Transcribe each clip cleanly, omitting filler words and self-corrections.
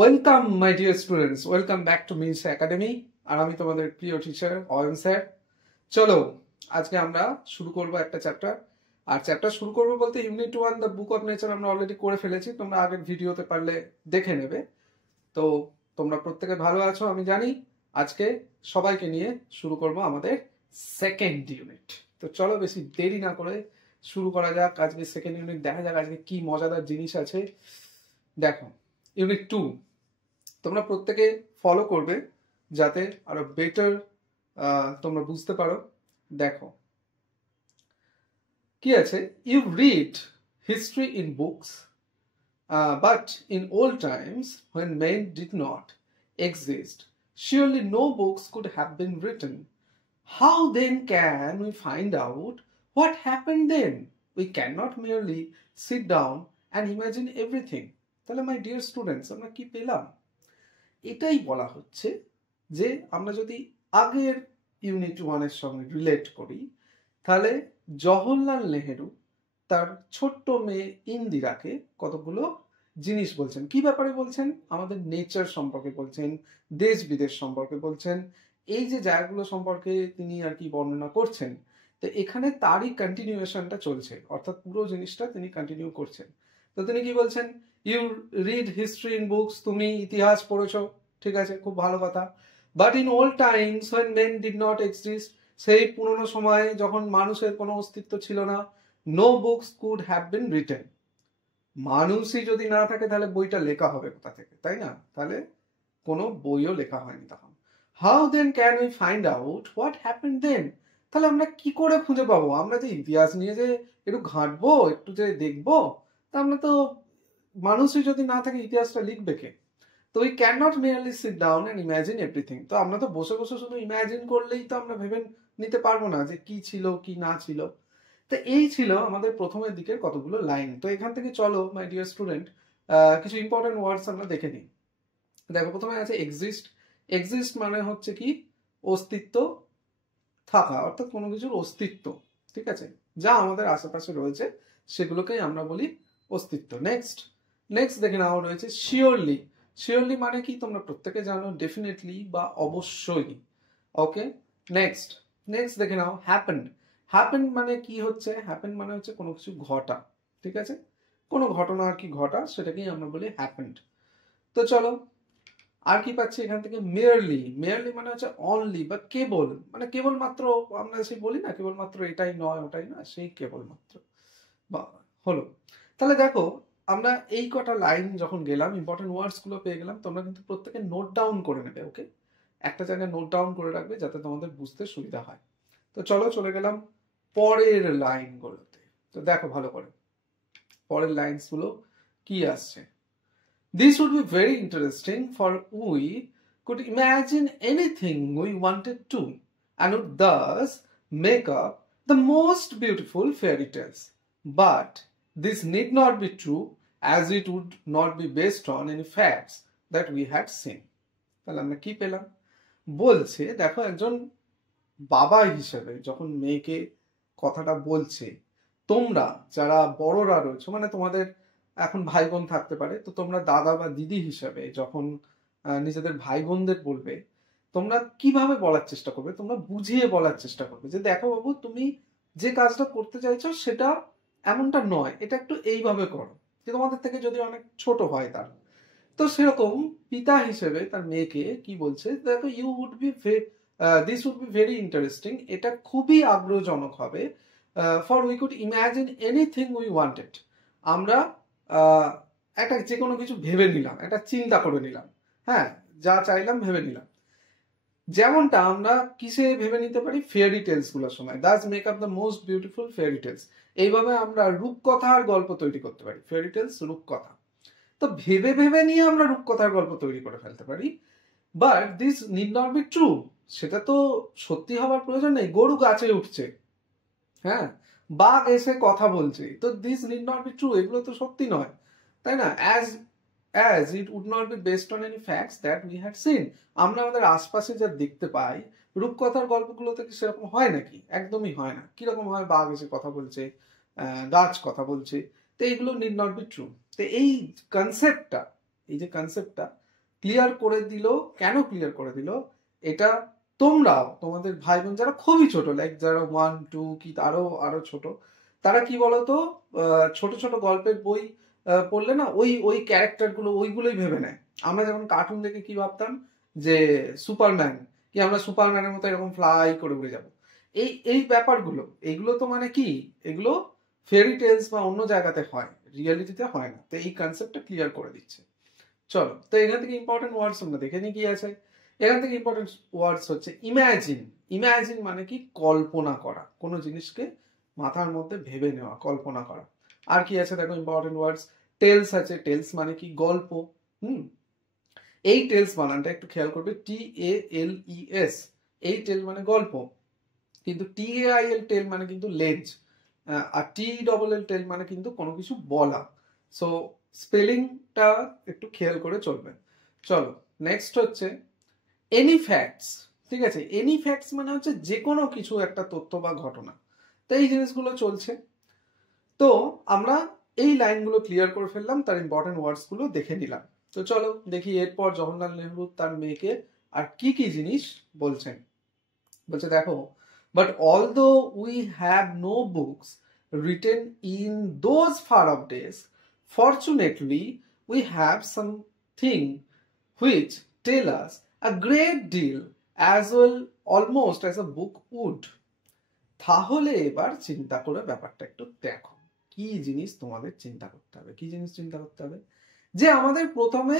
Welcome my dear students, welcome back to মিনস academy. আর আমি তোমাদের প্রিয় টিচার অয়ন স্যার। চলো আজকে আমরা শুরু করব একটা চ্যাপ্টার। আর চ্যাপ্টার শুরু করবো বলতে unit 1 the book of nature আমরা অলরেডি করে ফেলেছি, তোমরা আগের ভিডিওতে পারলে দেখে নেবে। তো তোমরা প্রত্যেকে ভালো আছো আমি জানি। আজকে সবাইকে নিয়ে শুরু করব আমাদের সেকেন্ড ইউনিট। তো চলো বেশি দেরি না করে শুরু করা যাক আজকে সেকেন্ড ইউনিট। দেখা যাক আজকে কি মজাদার জিনিস আছে। দেখো, ইউনিট 2 তোমরা প্রত্যেকে ফলো করবে যাতে আরো বেটার তোমরা বুঝতে পারো। দেখো কি আছে, you read history in books but in old times when men did not exist surely no books could have been written. How then can we find out what happened then? We cannot merely sit down and imagine everything. তাহলে মাই dear students আমরা কি পেলাম? এটাই বলা হচ্ছে যে আমরা যদি আগের ইউনিট 1-এর সঙ্গে রিলেট করি তাহলে জওহরলাল নেহেরু তার ছোট্ট মেয়ে ইন্দিরাকে কতগুলো জিনিস বলছেন। কি ব্যাপারে বলছেন? আমাদের নেচার সম্পর্কে বলছেন, দেশ বিদেশ সম্পর্কে বলছেন, এই যে জায়গাগুলো সম্পর্কে তিনি আর কি বর্ণনা করছেন। তো এখানে তারই কন্টিনিউয়েশনটা চলছে, অর্থাৎ পুরো জিনিসটা তিনি কন্টিনিউ করছেন। তো তিনি কি বলছেন, you read history in books, তুমি ইতিহাস পড়েছো, ঠিক আছে, খুব ভালো কথা। But in old times when men did not exist, সেই পুরনো সময়ে যখন মানুষের কোনো অস্তিত্ব ছিল না, no books could have been written. মানুষই যদি না থাকে তাহলে বইটা লেখা হবে কোথা থেকে, তাই না? তাহলে কোনো বইও লেখা হয়নি তখন। How then can we find out what happened then? তাহলে আমরা কি করে খুঁজে পাবো? আমরা যে ইতিহাস নিয়ে যে একটু ঘাঁটবো, একটু যে দেখবো, তা আমরা তো মানুষই যদি না থাকে ইতিহাসটা লিখবে কে? তো we can not merely sit down and imagine everything. তো আমরা তো বসে বসে শুধু ইম্যাজিন করলেই তো আমরা ভেবে নিতে পারবো না যে কি ছিল কি না ছিল। তো এই ছিল আমাদের প্রথমের দিকের কতগুলো লাইন। তো এখান থেকে চলো মাই ডিয়ার স্টুডেন্ট কিছু ইম্পর্টেন্ট ওয়ার্ডস আমরা দেখে নিই। দেখো প্রথমে আছে এক্সিস্ট। এক্সিস্ট মানে হচ্ছে কি অস্তিত্ব থাকা, অর্থাৎ কোনো কিছুর অস্তিত্ব, ঠিক আছে, যা আমাদের আশেপাশে রয়েছে সেগুলোকেই আমরা বলি অস্তিত্ব। নেক্সট নেক্সট দেখে নাও রয়েছে শিওরলি। শিওরলি মানে কি তোমরা প্রত্যেকে জানো, ডেফিনেটলি বা অবশ্যই। ওকে, নেক্সট নেক্সট দেখে নাও হ্যাপেন্ড। হ্যাপেন্ড মানে কি হচ্ছে? হ্যাপেন্ড মানে হচ্ছে কোনো কিছু ঘটা, ঠিক আছে, কোনো ঘটনা আর কি ঘটা, সেটাকেই আমরা বলি হ্যাপেন্ড। তো চলো আর কি পাচ্ছি এখান থেকে, মেয়ারলি। মেয়ারলি মানে হচ্ছে অনলি বা কেবল, মানে কেবলমাত্র। আমরা সেই বলি না কেবলমাত্র এটাই নয় ওটাই না, সেই কেবলমাত্র বা হলো। তাহলে দেখো আমরা এই কটা লাইন যখন গেলাম, ইম্পর্টেন্ট ওয়ার্ডস গুলো পেয়ে গেলাম। তোমরা কিন্তু প্রত্যেকে নোট ডাউন করে নেবে, ওকে? একটা জায়গায় নোট ডাউন করে রাখবে যাতে তোমাদের বুঝতে সুবিধা হয়। তো চলো চলে গেলাম পরের লাইনগুলোতে। তো দেখো ভালো করে পরের লাইনস গুলো কি আসছে। This would be very interesting, for we could imagine anything we wanted to, and would thus make up the most beautiful fairy tales. But this need not be true, as it would not be based on any facts that we had seen. তাহলে আমরা কি পেলাম? বলছে দেখো একজন বাবা হিসেবে যখন মেয়েকে কথাটা বলছে, তোমরা যারা বড়রা রয়েছে, মানে তোমাদের এখন ভাই বোন থাকতে পারে, তো তোমরা দাদা বা দিদি হিসাবে যখন নিজেদের ভাই বোনদের বলবে, তোমরা কিভাবে বলার চেষ্টা করবে? তোমরা বুঝিয়ে বলার চেষ্টা করবে যে দেখো বাবু, তুমি যে কাজটা করতে চাইছো সেটা এমনটা নয়, এটা একটু এইভাবে করো। যে তোমাদের থেকে যদি অনেক ছোট হয় তার, তো সেরকম পিতা হিসেবে তার মেয়েকে কি বলছে, দেখো you would be this would be very interesting, এটা খুবই আগ্রহজনক হবে। For we could imagine anything we wanted, আমরা একটা যে কোনো কিছু ভেবে নিলাম, একটা চিন্তা করে নিলাম, হ্যাঁ, যা চাইলাম ভেবে নিলাম। যেমনটা আমরা কিসে ভেবে নিতে পারি? ফেয়ারি টেলস গুলোর সময়, thus make up the most beautiful fairy tales. এইভাবে আমরা রূপকথার গল্প তৈরি করতে পারি। ফেয়ারি টেলস রূপকথা। তো ভেবে ভেবে নিয়ে আমরা রূপকথার গল্প তৈরি করে ফেলতে পারি। But this need not be true, সেটা তো সত্যি হওয়ার প্রয়োজন নেই। গরু গাছে উঠছে, হ্যাঁ, বাঘ এসে কথা বলছে, তো this need not be true, এগুলো তো সত্যি নয়, তাই না? as it would not be based on any facts that we had seen. আমরা আমাদের আশপাশে যা দেখতে পাই, রূপকথার গল্পগুলোতে কি সেরকম হয় নাকি? একদমই হয় না। কিরকম হয়? বাঘ এসে কথা বলছে, গাছ কথা বলছে, তো এইগুলো নিড নট বি ট্রু। তো এই কনসেপ্টটা, এই যে কনসেপ্টটা, ক্লিয়ার করে দিল। কেন ক্লিয়ার করে দিল? এটা তোমরাও তোমাদের ভাই বোন যারা খুবই ছোট, লাইক যারা 1, 2 কি আরো আরো ছোট, তারা কি বলতো ছোট ছোট গল্পের বই পড়লে না ওই ওই ক্যারেক্টারগুলো ওইগুলোই ভেবে নেয়। আমরা যেমন কার্টুন দেখে কি ভাবতাম যে সুপারম্যান, কি আমরা সুপারম্যানের মতো এরকম ফ্লাই করে উড়ে যাব। এই এই ব্যাপারগুলো, এগুলো তো মানে কি, এগুলো ফেয়ারি টেলস বা অন্য জায়গাতে হয়, রিয়েলিটিতে হয় না। তো এই কনসেপ্টটা ক্লিয়ার করে দিচ্ছে। চলো, তো এখান থেকে ইম্পর্টেন্ট ওয়ার্ডস আমরা দেখে নিই কি আছে। এখান থেকে ইম্পর্টেন্ট ওয়ার্ডস হচ্ছে ইম্যাজিন। ইম্যাজিন মানে কি, কল্পনা করা, কোনো জিনিসকে মাথার মধ্যে ভেবে নেওয়া, কল্পনা করা। আর কি আছে দেখো ইম্পর্টেন্ট ওয়ার্ডস, টেলস আছে। টেলস মানে কি, গল্প। এই টেলস বানানটা একটু খেয়াল করবে, TALES। এই টেল মানে গল্প, কিন্তু TAIL টেল মানে কিন্তু লেজ, আর TELL টেল মানে কিন্তু কোনো কিছু বলা। সো স্পেলিংটা একটু খেয়াল করে চলবে। চলো, নেক্সট হচ্ছে এনি ফ্যাক্টস। ঠিক আছে, এনি ফ্যাক্টস মানে হচ্ছে যে কোনো কিছু একটা তথ্য বা ঘটনা। তো এই জিনিসগুলো চলছে। তো আমরা এই লাইনগুলো ক্লিয়ার করে ফেললাম, তার ইম্পর্টেন্ট ওয়ার্ডস গুলো দেখে নিলাম। তো চলো দেখি এরপর জওহরলাল নেহরু তার মেয়েকে আর কি কি জিনিস বলছেন। বলছে দেখো, but although we have no books written in those far off days, fortunately we have something which tell us a great deal as well almost as a book would. তাহলে এবার চিন্তা করে ব্যাপারটা একটু দেখো, কি জিনিস তোমাদের চিন্তা করতে হবে। কি জিনিস চিন্তা করতে হবে? যে আমাদের প্রথমে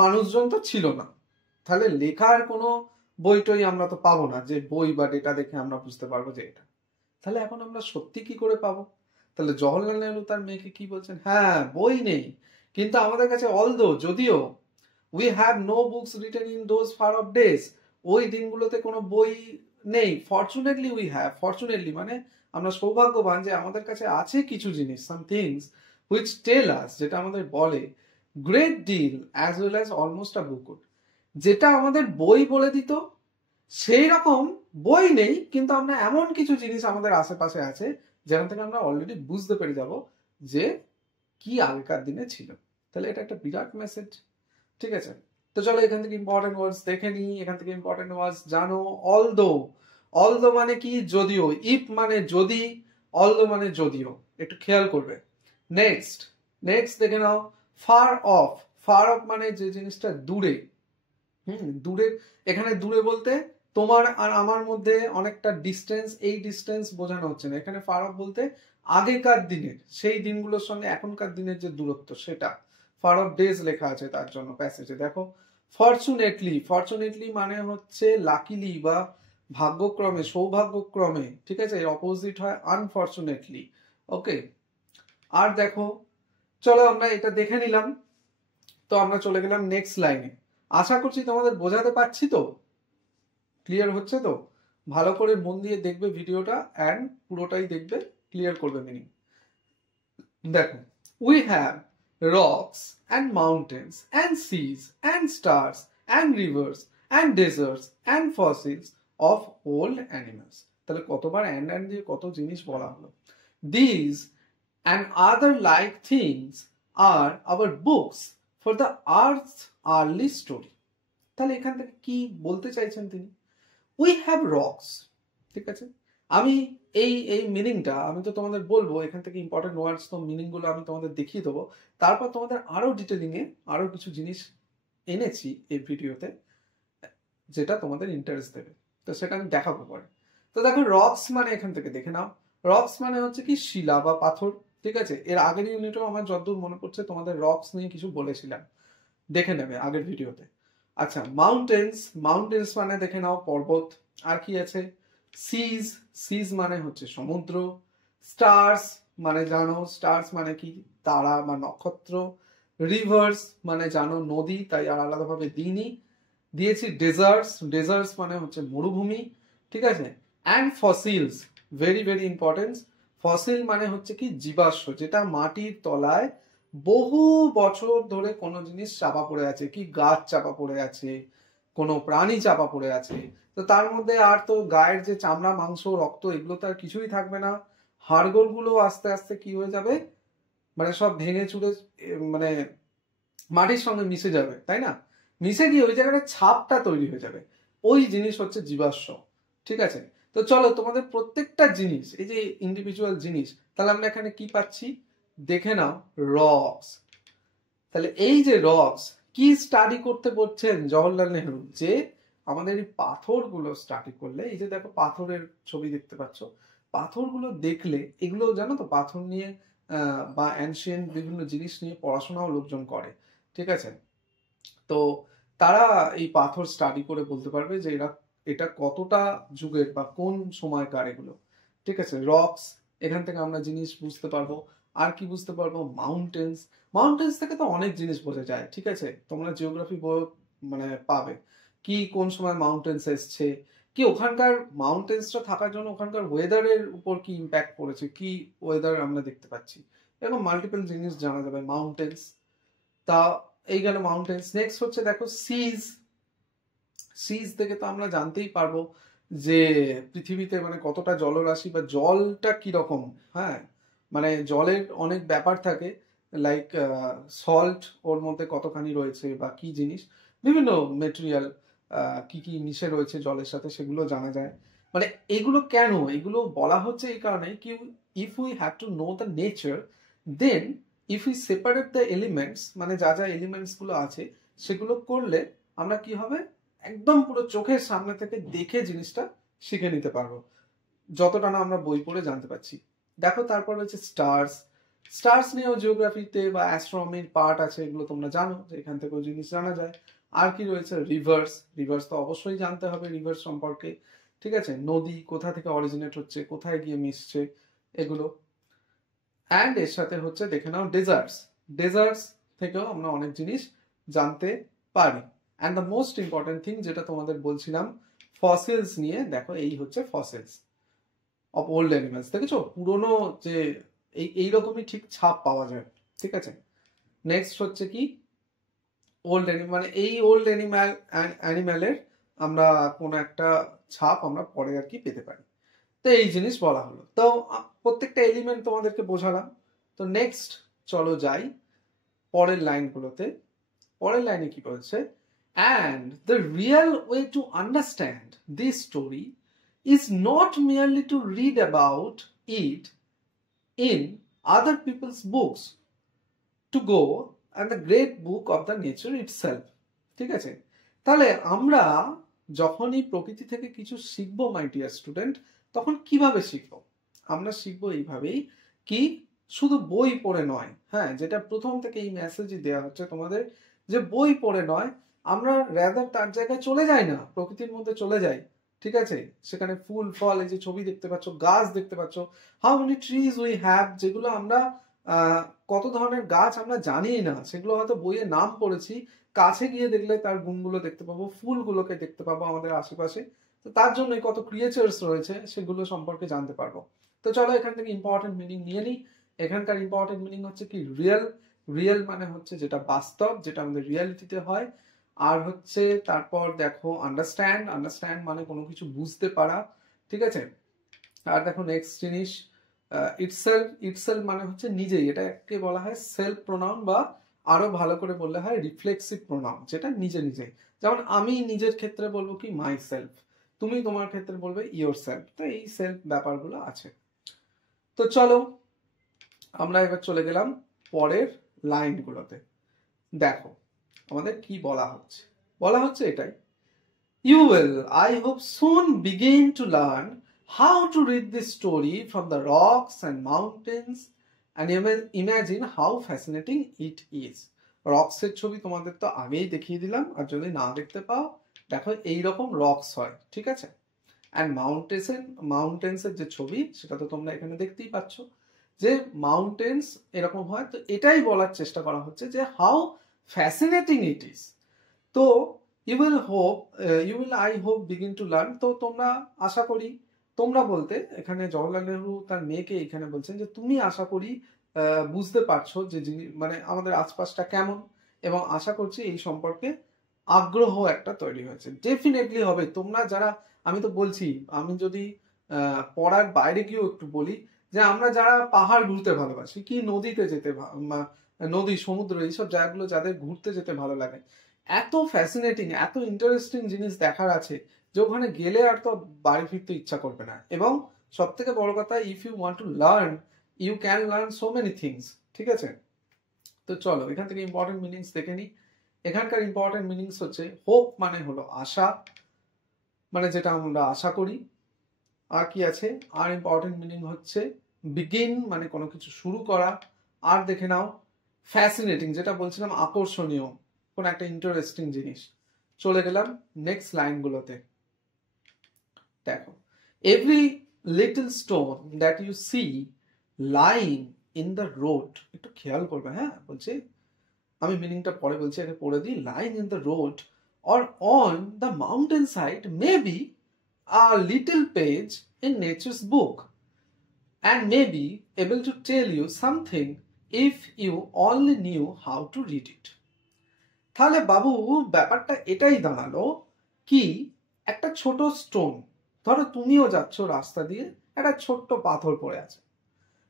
মানুষজন তো ছিল না, তাহলে লেখার কোনো বই টই আমরা তো পাবো না যে বই বা ডেটা দেখে আমরা বুঝতে পারবো যে এটা। তাহলে এখন আমরা সত্যি কি করে পাবো? তাহলে জওহরলাল নেহরু তার মেয়েকে কি বলছেন, হ্যাঁ বই নেই, কিন্তু আমাদের কাছে অলদো, যদিও, we have no books written in those far off days, ওই দিনগুলোতে কোনো বই নেই, ফর্চুনেটলি উই হ্যাভ, ফর্চুনেটলি মানে আমরা সৌভাগ্যবান যে আমাদের কাছে আছে কিছু জিনিস, সাম থিংস হুইচ টেল আস, যেটা আমাদের বলে, great deal as well as almost a book, যেটা আমাদের বই বলে দিত সেই রকম বই নেই, কিন্তু আমরা এমন কিছু জিনিস আমাদের আশেপাশে আছে যেখান থেকে আমরা অলরেডি বুঝতে পেরে যাব যে কি আগেকার দিনে ছিল। তাহলে এটা একটা বিরাট মেসেজ। ঠিক আছে, তো চলো এখান থেকে ইম্পর্টেন্ট ওয়ার্ডস দেখে নিই। এখান থেকে ইম্পর্টেন্ট ওয়ার্ডস জানো, অলদো। অলদো মানে কি, যদিও। ইফ মানে যদি, অলদো মানে যদিও, একটু খেয়াল করবে। নেক্সট, নেক্সট দেখে নাও, ফার অফ। ফার অফ মানে যে জিনিসটা দূরে। দূরে, এখানে দূরে বলতে তোমার আর আমার মধ্যে অনেকটা ডিস্টেন্স, এই ডিস্টেন্স বোঝানো হচ্ছে না এখানে। ফার অফ বলতে আগেকার দিনের, সেই দিনগুলোর সঙ্গে এখনকার দিনের যে দূরত্ব, সেটা ফার অফ ডেজ লেখা আছে তার জন্য প্যাসেজে। দেখো, ফর্চুনেটলি, ফর্চুনেটলি মানে হচ্ছে লাকিলি বা ভাগ্যক্রমে, সৌভাগ্যক্রমে। ঠিক আছে, এর অপোজিট হয় আনফর্চুনেটলি। ওকে, আর দেখো, চলো আমরা এটা দেখে নিলাম। তো আমরা চলে গেলাম নেক্সট লাইনে। আশা করছি তোমাদের বোঝাতে পারছি তো, ক্লিয়ার হচ্ছে তো? ভালো করে মন দিয়ে দেখবে ভিডিওটা, অ্যান্ড পুরোটাই দেখবে, ক্লিয়ার করবে মিনিং। দেখো, we have rocks and mountains and seas and stars and rivers and deserts and fossils of old animals. তাহলে কতবার অ্যান্ড দিয়ে কত জিনিস বলা হলো। This and other like things are our books for the earth's early story. তাহলে এখান থেকে কি বলতে চাইছেন তিনি? We have rocks. ঠিক আছে, আমি এই এই মিনিংটা আমি তো তোমাদের বলবো, এখান থেকে ইম্পর্টেন্ট ওয়ার্ডস তো মিনিংগুলো আমি তোমাদের দেখিয়ে দেবো। তারপর তোমাদের আরো ডিটেলিংয়ে আরো কিছু জিনিস এনেছি এই ভিডিওতে, যেটা তোমাদের ইন্টারেস্ট দেবে, তো সেটা আমি দেখাবো পরে। তো দেখো, রক্স মানে এখান থেকে দেখে নাও, রক্স মানে হচ্ছে কি, শিলা বা পাথর। ঠিক আছে, এর আগের ইউনিটেও আমার যতদূর মনে পড়ছে তোমাদের রক্স নিয়ে কিছু বলেছিলাম, দেখে নেবে আগের ভিডিওতে। আচ্ছা, মাউন্টেন্স, মাউন্টেন্স মানে দেখে নাও পর্বত। আর কি আছে, সিজ, সিজ মানে হচ্ছে সমুদ্র। স্টার্স মানে জানো, স্টার্স মানে কি, তারা বা নক্ষত্র। রিভার্স মানে জানো নদী, তাই আর আলাদাভাবে দিইনি, দিয়েছি ডেজার্টস, ডেজার্টস মানে হচ্ছে মরুভূমি। ঠিক আছে, and fossils, very very important. Fossil মানে হচ্ছে কি, জীবাশ্ম, যেটা মাটির তলায় বহু বছর ধরে কোনো জিনিস চাপা পড়ে আছে, কি গাছ চাপা পড়ে আছে, কোনো প্রাণী চাপা পড়ে আছে। তো তার মধ্যে আর তো গায়ের যে চামড়া, মাংস, রক্ত, এগুলো তো আর কিছুই থাকবে না। হাড়গোড় গুলো আস্তে আস্তে কি হয়ে যাবে, মানে সব ভেঙে চুরে মানে মাটির সঙ্গে মিশে যাবে, তাই না? মিশে গিয়ে ওই জায়গাটা ছাপটা তৈরি হয়ে যাবে, ওই জিনিস হচ্ছে জীবাশ্ম। ঠিক আছে, তো চলো তোমাদের প্রত্যেকটা জিনিস, এই যে ইন্ডিভিজুয়াল জিনিস, তাহলে আমরা এখানে কি পাচ্ছি দেখে নাও, রক্স। তাহলে এই যে রক্স, কি স্টাডি করতে বলছেন জওহরলাল নেহরু, যে আমাদের এই পাথরগুলো স্টাডি করলে, এই যে দেখো পাথরের ছবি দেখতে পাচ্ছ, পাথরগুলো দেখলে, এগুলো জানো তো পাথর নিয়ে বা অ্যানশিয়েন্ট বিভিন্ন জিনিস নিয়ে পড়াশোনাও লোকজন করে। ঠিক আছে, তো তারা এই পাথর স্টাডি করে বলতে পারবে যে এটা কতটা যুগের বা কোন সময়কার এগুলো। ঠিক আছে, রক্স, এখান থেকে আমরা জিনিস বুঝতে পারবো। আর কি বুঝতে পারবো, মাউন্টেন্স, মাউন্টেন্স থেকে তো অনেক জিনিস বোঝা যায়। ঠিক আছে, তোমরা জিওগ্রাফি বই মানে পাবে কি কোন সময় মাউন্টেন্স এসছে, কি ওখানকার মাউন্টেন্সটা থাকার জন্য ওখানকার ওয়েদারের উপর কি ইম্প্যাক্ট পড়েছে, কি ওয়েদার আমরা দেখতে পাচ্ছি, এরকম মাল্টিপল জিনিস জানা যাবে মাউন্টেন্স। তা এই গেল মাউন্টেন্স। নেক্সট হচ্ছে দেখো সিজ, সিজ থেকে তো আমরা জানতেই পারবো যে পৃথিবীতে মানে কতটা জলরাশি বা জলটা কিরকম। হ্যাঁ, মানে জলের অনেক ব্যাপার থাকে, লাইক সল্ট ওর মধ্যে কতখানি রয়েছে বা কি জিনিস, বিভিন্ন মেটেরিয়াল কি কি মিশে রয়েছে জলের সাথে, সেগুলো জানা যায়। মানে এগুলো কেন এগুলো বলা হচ্ছে এই কারণে কি, if we have to know the nature, then if we separate the elements, মানে যা যা এলিমেন্টস গুলো আছে সেগুলো করলে আমরা কি হবে, একদম পুরো চোখের সামনে থেকে দেখে জিনিসটা শিখে নিতে পারবো, যতটা না আমরা বই পড়ে জানতে পারছি। দেখো তারপর হচ্ছে স্টার্স, স্টার্স নিয়েও জিওগ্রাফিতে বা অ্যাস্ট্রোনমির পার্ট আছে, এগুলো তোমরা জানো যে এখান থেকেও জিনিস জানা যায়। আর কি রয়েছে, রিভার্স, রিভার্স তো অবশ্যই জানতে হবে রিভার্স সম্পর্কে। ঠিক আছে, নদী কোথা থেকে অরিজিনেট হচ্ছে, কোথায় গিয়ে মিশছে, এগুলো। অ্যান্ড এর সাথে হচ্ছে দেখে নাও ডেজার্টস, ডেজার্টস থেকেও আমরা অনেক জিনিস জানতে পারি। And the most important thing যেটা তোমাদের বলছিলাম ফসিলস নিয়ে, দেখো এই হচ্ছে ফসিলস অফ ওল্ড অ্যানিমালস। দেখেছো পুরনো যে এইরকমই ঠিক ছাপ পাওয়া যায়। ঠিক আছে, নেক্সট হচ্ছে কি ওল্ড অ্যানিমাল, মানে এই ওল্ড অ্যানিম্যালের আমরা কোনো একটা ছাপ আমরা পরে আর কি পেতে পারি। তো এই জিনিস বলা হলো, তো প্রত্যেকটা এলিমেন্ট তোমাদেরকে বোঝালাম। তো নেক্সট চলো যাই পরের লাইনগুলোতে। পরের লাইনে কি বলছে, and the real way to understand this story is not merely to read about it in other people's books, to go and the great book of the nature itself. ঠিক আছে, তাহলে আমরা যখনই প্রকৃতি থেকে কিছু শিখবো মাই ডিয়ার স্টুডেন্ট, তখন কিভাবে শিখবো, আমরা শিখবো এইভাবেই, কি শুধু বই পড়ে নয়। হ্যাঁ, যেটা প্রথম থেকে এই মেসেজই দেওয়া হচ্ছে তোমাদের, যে বই পড়ে নয়, আমরা রেদার তার জায়গায় চলে যাই না, প্রকৃতির মধ্যে চলে যাই। ঠিক আছে, সেখানে ফুল ফল, এই যে ছবি দেখতে পাচ্ছ, গাছ দেখতে পাচ্ছ, how many trees we have, যেগুলো আমরা কত ধরনের গাছ আমরা জানিই না, সেগুলো হয়তো বইয়ে নাম পড়েছি, কাছে গিয়ে দেখলে তার গুণগুলো দেখতে পাবো, ফুলগুলোকে দেখতে পাবো আমাদের আশেপাশে। তো তার জন্যই কত ক্রিয়েচার্স রয়েছে সেগুলো সম্পর্কে জানতে পারবো। তো চলো এখান থেকে ইম্পর্টেন্ট মিনিং নিয়ে নিই। এখানকার ইম্পর্টেন্ট মিনিং হচ্ছে কি রিয়েল, রিয়েল মানে হচ্ছে যেটা বাস্তব, যেটা আমাদের রিয়ালিটিতে হয়। আর হচ্ছে তারপর দেখো আন্ডারস্ট্যান্ড, আন্ডারস্ট্যান্ড মানে কোনো কিছু বুঝতে পারা। ঠিক আছে, আর দেখো নেক্সট জিনিস ইটসেলফ, ইটসেলফ মানে হচ্ছে নিজেই, এটাকে বলা হয় সেলফ প্রোনাউন, বা আরো ভালো করে বললে হয় রিফ্লেক্সিভ প্রোনাউন, যেটা নিজে নিজে। যেমন আমি নিজের ক্ষেত্রে বলবো কি মাই সেলফ, তুমি তোমার ক্ষেত্রে বলবে ইয়োর সেলফ। তো এই সেলফ ব্যাপারগুলো আছে। তো চলো আমরা এবার চলে গেলাম পরের লাইনগুলোতে। দেখো আমাদের কি বলা হচ্ছে, বলা হচ্ছে এটাই, you will, I hope, soon begin to learn how to read this story from the rocks and mountains and imagine how fascinating it is. Rocks এর ছবি তোমাদের তো আগেই দেখিয়ে দিলাম, আর যদি না দেখতে পাও দেখো এইরকম রক্স হয়। ঠিক আছে, অ্যান্ড মাউন্টেন্স এর যে ছবি সেটা তো তোমরা এখানে দেখতেই পাচ্ছ, যে মাউন্টেন্স এরকম হয়। তো এটাই বলার চেষ্টা করা হচ্ছে যে হাউ ফ্যাসিনেটিং ইট ইজ। তো you will hope, you will I hope begin to learn, তো তোমরা আশা করি, তোমরা বলতে এখানে জওহরলাল নেহরু তার মেয়েকে এখানে বলছেন যে তুমি আশা করি বুঝতে পারছো যে মানে আমাদের আশপাশটা কেমন, এবং আশা করছি এই সম্পর্কে আগ্রহ একটা তৈরি হয়েছে। ডেফিনেটলি হবে, তোমরা যারা, আমি তো বলছি, আমি যদি পড়ার বাইরে গিয়েও একটু বলি, যে আমরা যারা পাহাড় ঘুরতে ভালোবাসি, কি নদীতে যেতে, নদী সমুদ্র এইসব জায়গাগুলো যাদের ঘুরতে যেতে ভালো লাগে, এত ফ্যাসিনেটিং, এত ইন্টারেস্টিং জিনিস দেখার আছে যে ওখানে গেলে আর তো বাড়ি ফিরতে ইচ্ছা করবে না। এবং সব থেকে বড় কথা, if you want to learn, you can learn so many things. ঠিক আছে, তো চলো এখান থেকে ইম্পর্টেন্ট মিনিংস দেখে নিই। এখানকার ইম্পর্টেন্ট মিনিংস হচ্ছে হোপ মানে হলো আশা, মানে যেটা আমরা আশা করি। আর কি আছে, আর ইম্পর্টেন্ট মিনিং হচ্ছে বিগিন মানে কোনো কিছু শুরু করা। আর দেখে নাও ফ্যাসিনেটিং, যেটা বলছিলাম আকর্ষণীয়, কোন একটা ইন্টারেস্টিং জিনিস। চলে গেলাম নেক্সট লাইনগুলোতে। দেখো, every little stone that you see lying in the road, একটু খেয়াল করবে, হ্যাঁ বলছে, আমি মিনিংটা পরে বলছি, আগে পড়ে দিই। Lying in the road or on the mountainside may be a little page in nature's book and may be able to tell you something if you only knew how to read it. তাহলে বাবু ব্যাপারটা এটাই দাঁড়ালো কি, একটা ছোট stone, ধরো তুমিও যাচ্ছ রাস্তা দিয়ে, একটা ছোট্ট পাথর পড়ে আছে।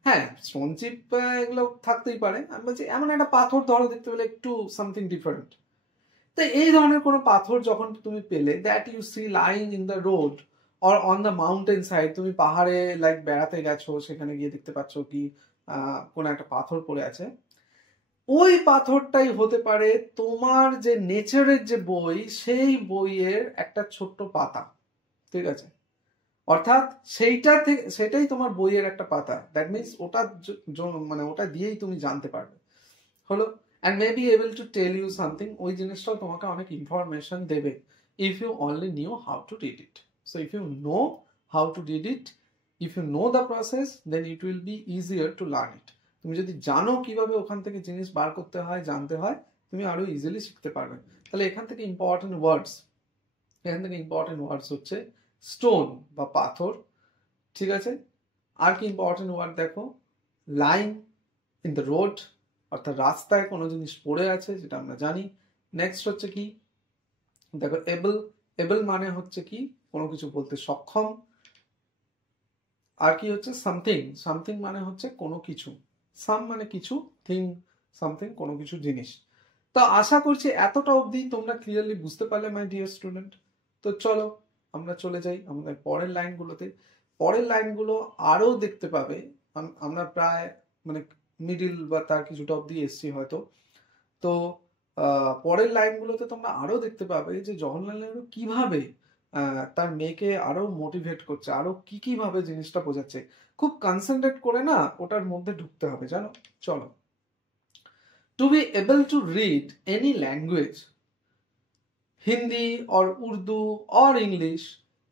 হ্যাঁ, স্টোন চিপ এগুলো থাকতেই পারে, আমি বলছি এমন একটা পাথর ধরো দেখতে পেলে একটু সামথিং ডিফারেন্ট। তো এই ধরনের কোনো পাথর যখন তুমি পেলে, that you see lying in the road or on the mountain side, তুমি পাহাড়ে লাইক বেড়াতে গেছো, সেখানে গিয়ে দেখতে পাচ্ছ কি কোনো একটা পাথর পড়ে আছে। ওই পাথরটাই হতে পারে তোমার যে নেচারের যে বই, সেই বইয়ের একটা ছোট্ট পাতা। ঠিক আছে, অর্থাৎ সেইটা থেকে, সেটাই তোমার বইয়ের একটা পাতা। দ্যাট মিনস ওটা মানে ওটা দিয়েই তুমি জানতে পারবে হলো। and may be able to tell you something, ওই জিনিসটাও তোমাকে অনেক ইনফরমেশন দেবে if you only knew how to read it. So if you know how to read it, if you know the process, then it will be easier to learn it. তুমি যদি জানো কিভাবে ওখান থেকে জিনিস বার করতে হয়, জানতে হয়, তুমি আরো ইজিলি শিখতে পারবে। তাহলে এখান থেকে ইম্পর্টেন্ট ওয়ার্ডস হচ্ছে স্টোন বা পাথর। ঠিক আছে, আর কি ইম্পর্টেন্ট ওয়ার্ড দেখো, লাইন ইন দ্য রোড, অর্থাৎ রাস্তায় কোনো জিনিস পড়ে আছে, যেটা আমরা জানি। নেক্সট হচ্ছে কি, দেখো এবল মানে হচ্ছে কি, কোনো কিছু বলতে সক্ষম। আর কি হচ্ছে সামথিং মানে হচ্ছে কোনো কিছু, সাম মানে কিছু, থিং সামথিং কোনো কিছু জিনিস। তো আশা করছি এতটা অবধি তোমরা ক্লিয়ারলি বুঝতে পারলে মাই ডিয়ার স্টুডেন্ট। তো চলো আমরা চলে যাই আমাদের পরের লাইনগুলোতে। পরের লাইনগুলো আরো দেখতে পাবে, আমরা প্রায় মানে মিডিল বা তার কিছুটা অবধি এসছি হয়তো। তো পরের লাইনগুলোতে তোমরা আরো দেখতে পাবে যে জওহরলাল নেহরু কিভাবে তার মেয়েকে আরো মোটিভেট করছে, আরো কি ভাবে জিনিসটা বোঝাচ্ছে। খুব কনসেন্ট্রেট করে না ওটার মধ্যে ঢুকতে হবে, জানো। চলো, to be able to read any language, Hindi or Urdu or English,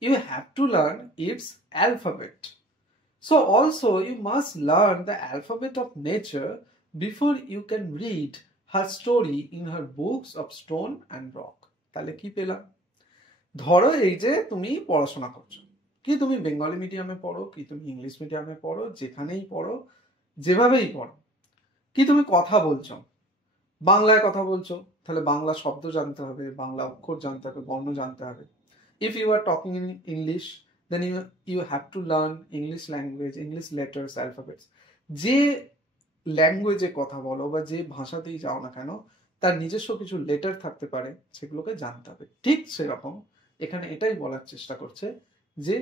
you have to learn its alphabet. So also you must learn the alphabet of nature before you can read her story in her books of stone and rock. তাহলে কি পেলাম, ধরো এই যে তুমি পড়াশোনা করছো, কি তুমি বেঙ্গলি মিডিয়ামে পড়ো, কি তুমি ইংলিশ মিডিয়ামে পড়ো, যেখানেই পড়ো, যেভাবেই পড়ো, কি তুমি কথা বলছো, বাংলায় কথা বলছো, তাহলে বাংলা শব্দ জানতে হবে, বাংলা অক্ষর জানতে হবে, বর্ণ জানতে হবে। If you are talking in English, then you have to learn English language, English letters, alphabets. যে ল্যাঙ্গুয়েজে কথা বলো বা যে ভাষাতেই যাও না কেন, তার নিজস্ব কিছু লেটার থাকতে পারে, সেগুলোকে জানতে হবে। ঠিক সেরকম এখানে এটাই বলার চেষ্টা করছে যে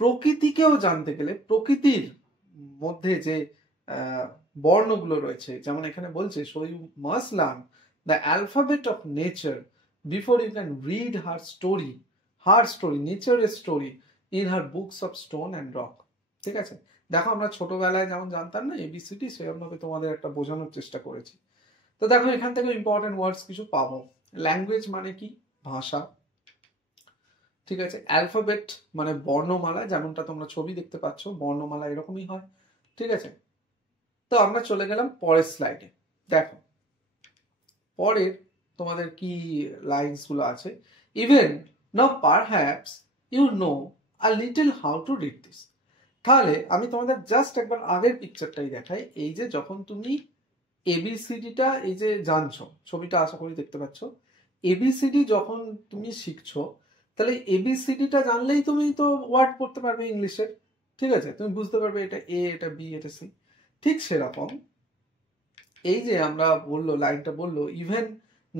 প্রকৃতিকেও জানতে গেলে, প্রকৃতির মধ্যে যে বর্ণগুলো রয়েছে, যেমন এখানে বলছে, so you must learn the alphabet of nature before you can read her story, নেচারের story in her books of stone and rock. ঠিক আছে, দেখো আমরা ছোটবেলায় যেমন জানতাম না এবিসিডি, সেরকমভাবে তোমাদের একটা বোঝানোর চেষ্টা করেছি। তো দেখো এখান থেকে ইম্পর্টেন্ট ওয়ার্ডস কিছু পাবো। ল্যাঙ্গুয়েজ মানে কি, ভাষা। ঠিক আছে, অ্যালফাবেট মানে বর্ণমালা, যেমনটা তোমরা ছবি দেখতে পাচ্ছ, বর্ণমালা এরকমই হয়। ঠিক আছে, তো আমরা চলে গেলাম পরের স্লাইডে। দেখো পরের তোমাদের কি লাইনস গুলো আছে, even now perhaps you know a little how to read this. তাহলে আমি তোমাদের জাস্ট একবার আগের পিকচারটাই দেখাই। এই যে যখন তুমি এবিসিডিটা এই যে জানছো, ছবিটা আশা করি দেখতে পাচ্ছ, এবিসিডি যখন তুমি শিখছো, তাহলে এবিসিডিটা জানলেই তুমি তো ওয়ার্ড পড়তে পারবে ইংলিশের। ঠিক আছে, তুমি বুঝতে পারবে এটা এ, এটা বি, এটা সি। ঠিক সেরকম এই যে আমরা বললো, লাইনটা বললো, even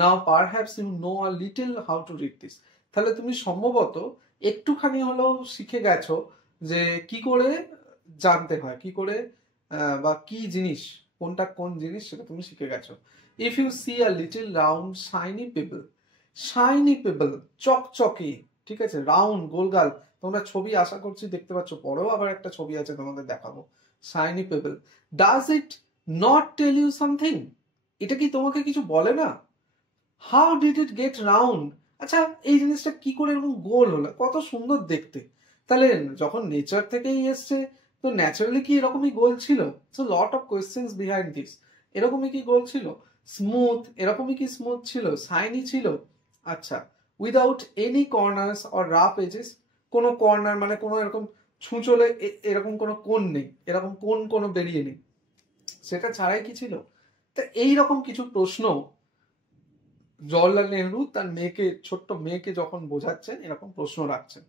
now perhaps you know a little how to read this. তাহলে তুমি সম্ভবত একটুখানি হলেও শিখে গেছো যে কি করে জানতে হয়, কি করে বা কি জিনিস, কোনটা কোন জিনিস সেটা তুমি শিখে গেছো। If you see a little round shiny pebble, চকচকে, ঠিক আছে, রাউন্ড গোলগাল, তোমরা ছবি আশা করছি দেখতে পাচ্ছ, পরেও আবার একটা ছবি আছে তোমাদের দেখাবো, shiny pebble, does it not tell you something? এটা কি তোমাকে কিছু বলে না? How did it get round? আচ্ছা, এই জিনিসটা কি করে এরকম গোল হলো, কত সুন্দর দেখতে। তাহলে যখন নেচার থেকেই এসছে, তো ন্যাচারালি কি এরকমই গোল ছিল? So lot of questions behind this. এরকমই কি গোল ছিল? স্মুথ, এরকমই কি স্মুথ ছিল? শাইনি ছিল? আচ্ছা, without any corners or rough edges, কোনো কর্নার মানে কোনো এরকম ছুঁচলে এরকম কোনো কোণ নেই, এরকম কোণ কোনো বেরিয়ে নেই, সেটা ছাড়াই কি ছিল? তা এইরকম কিছু প্রশ্ন জওহরলাল নেহরু তার মেয়েকে, ছোট্ট মেয়েকে যখন বোঝাচ্ছেন, এরকম প্রশ্ন রাখছেন।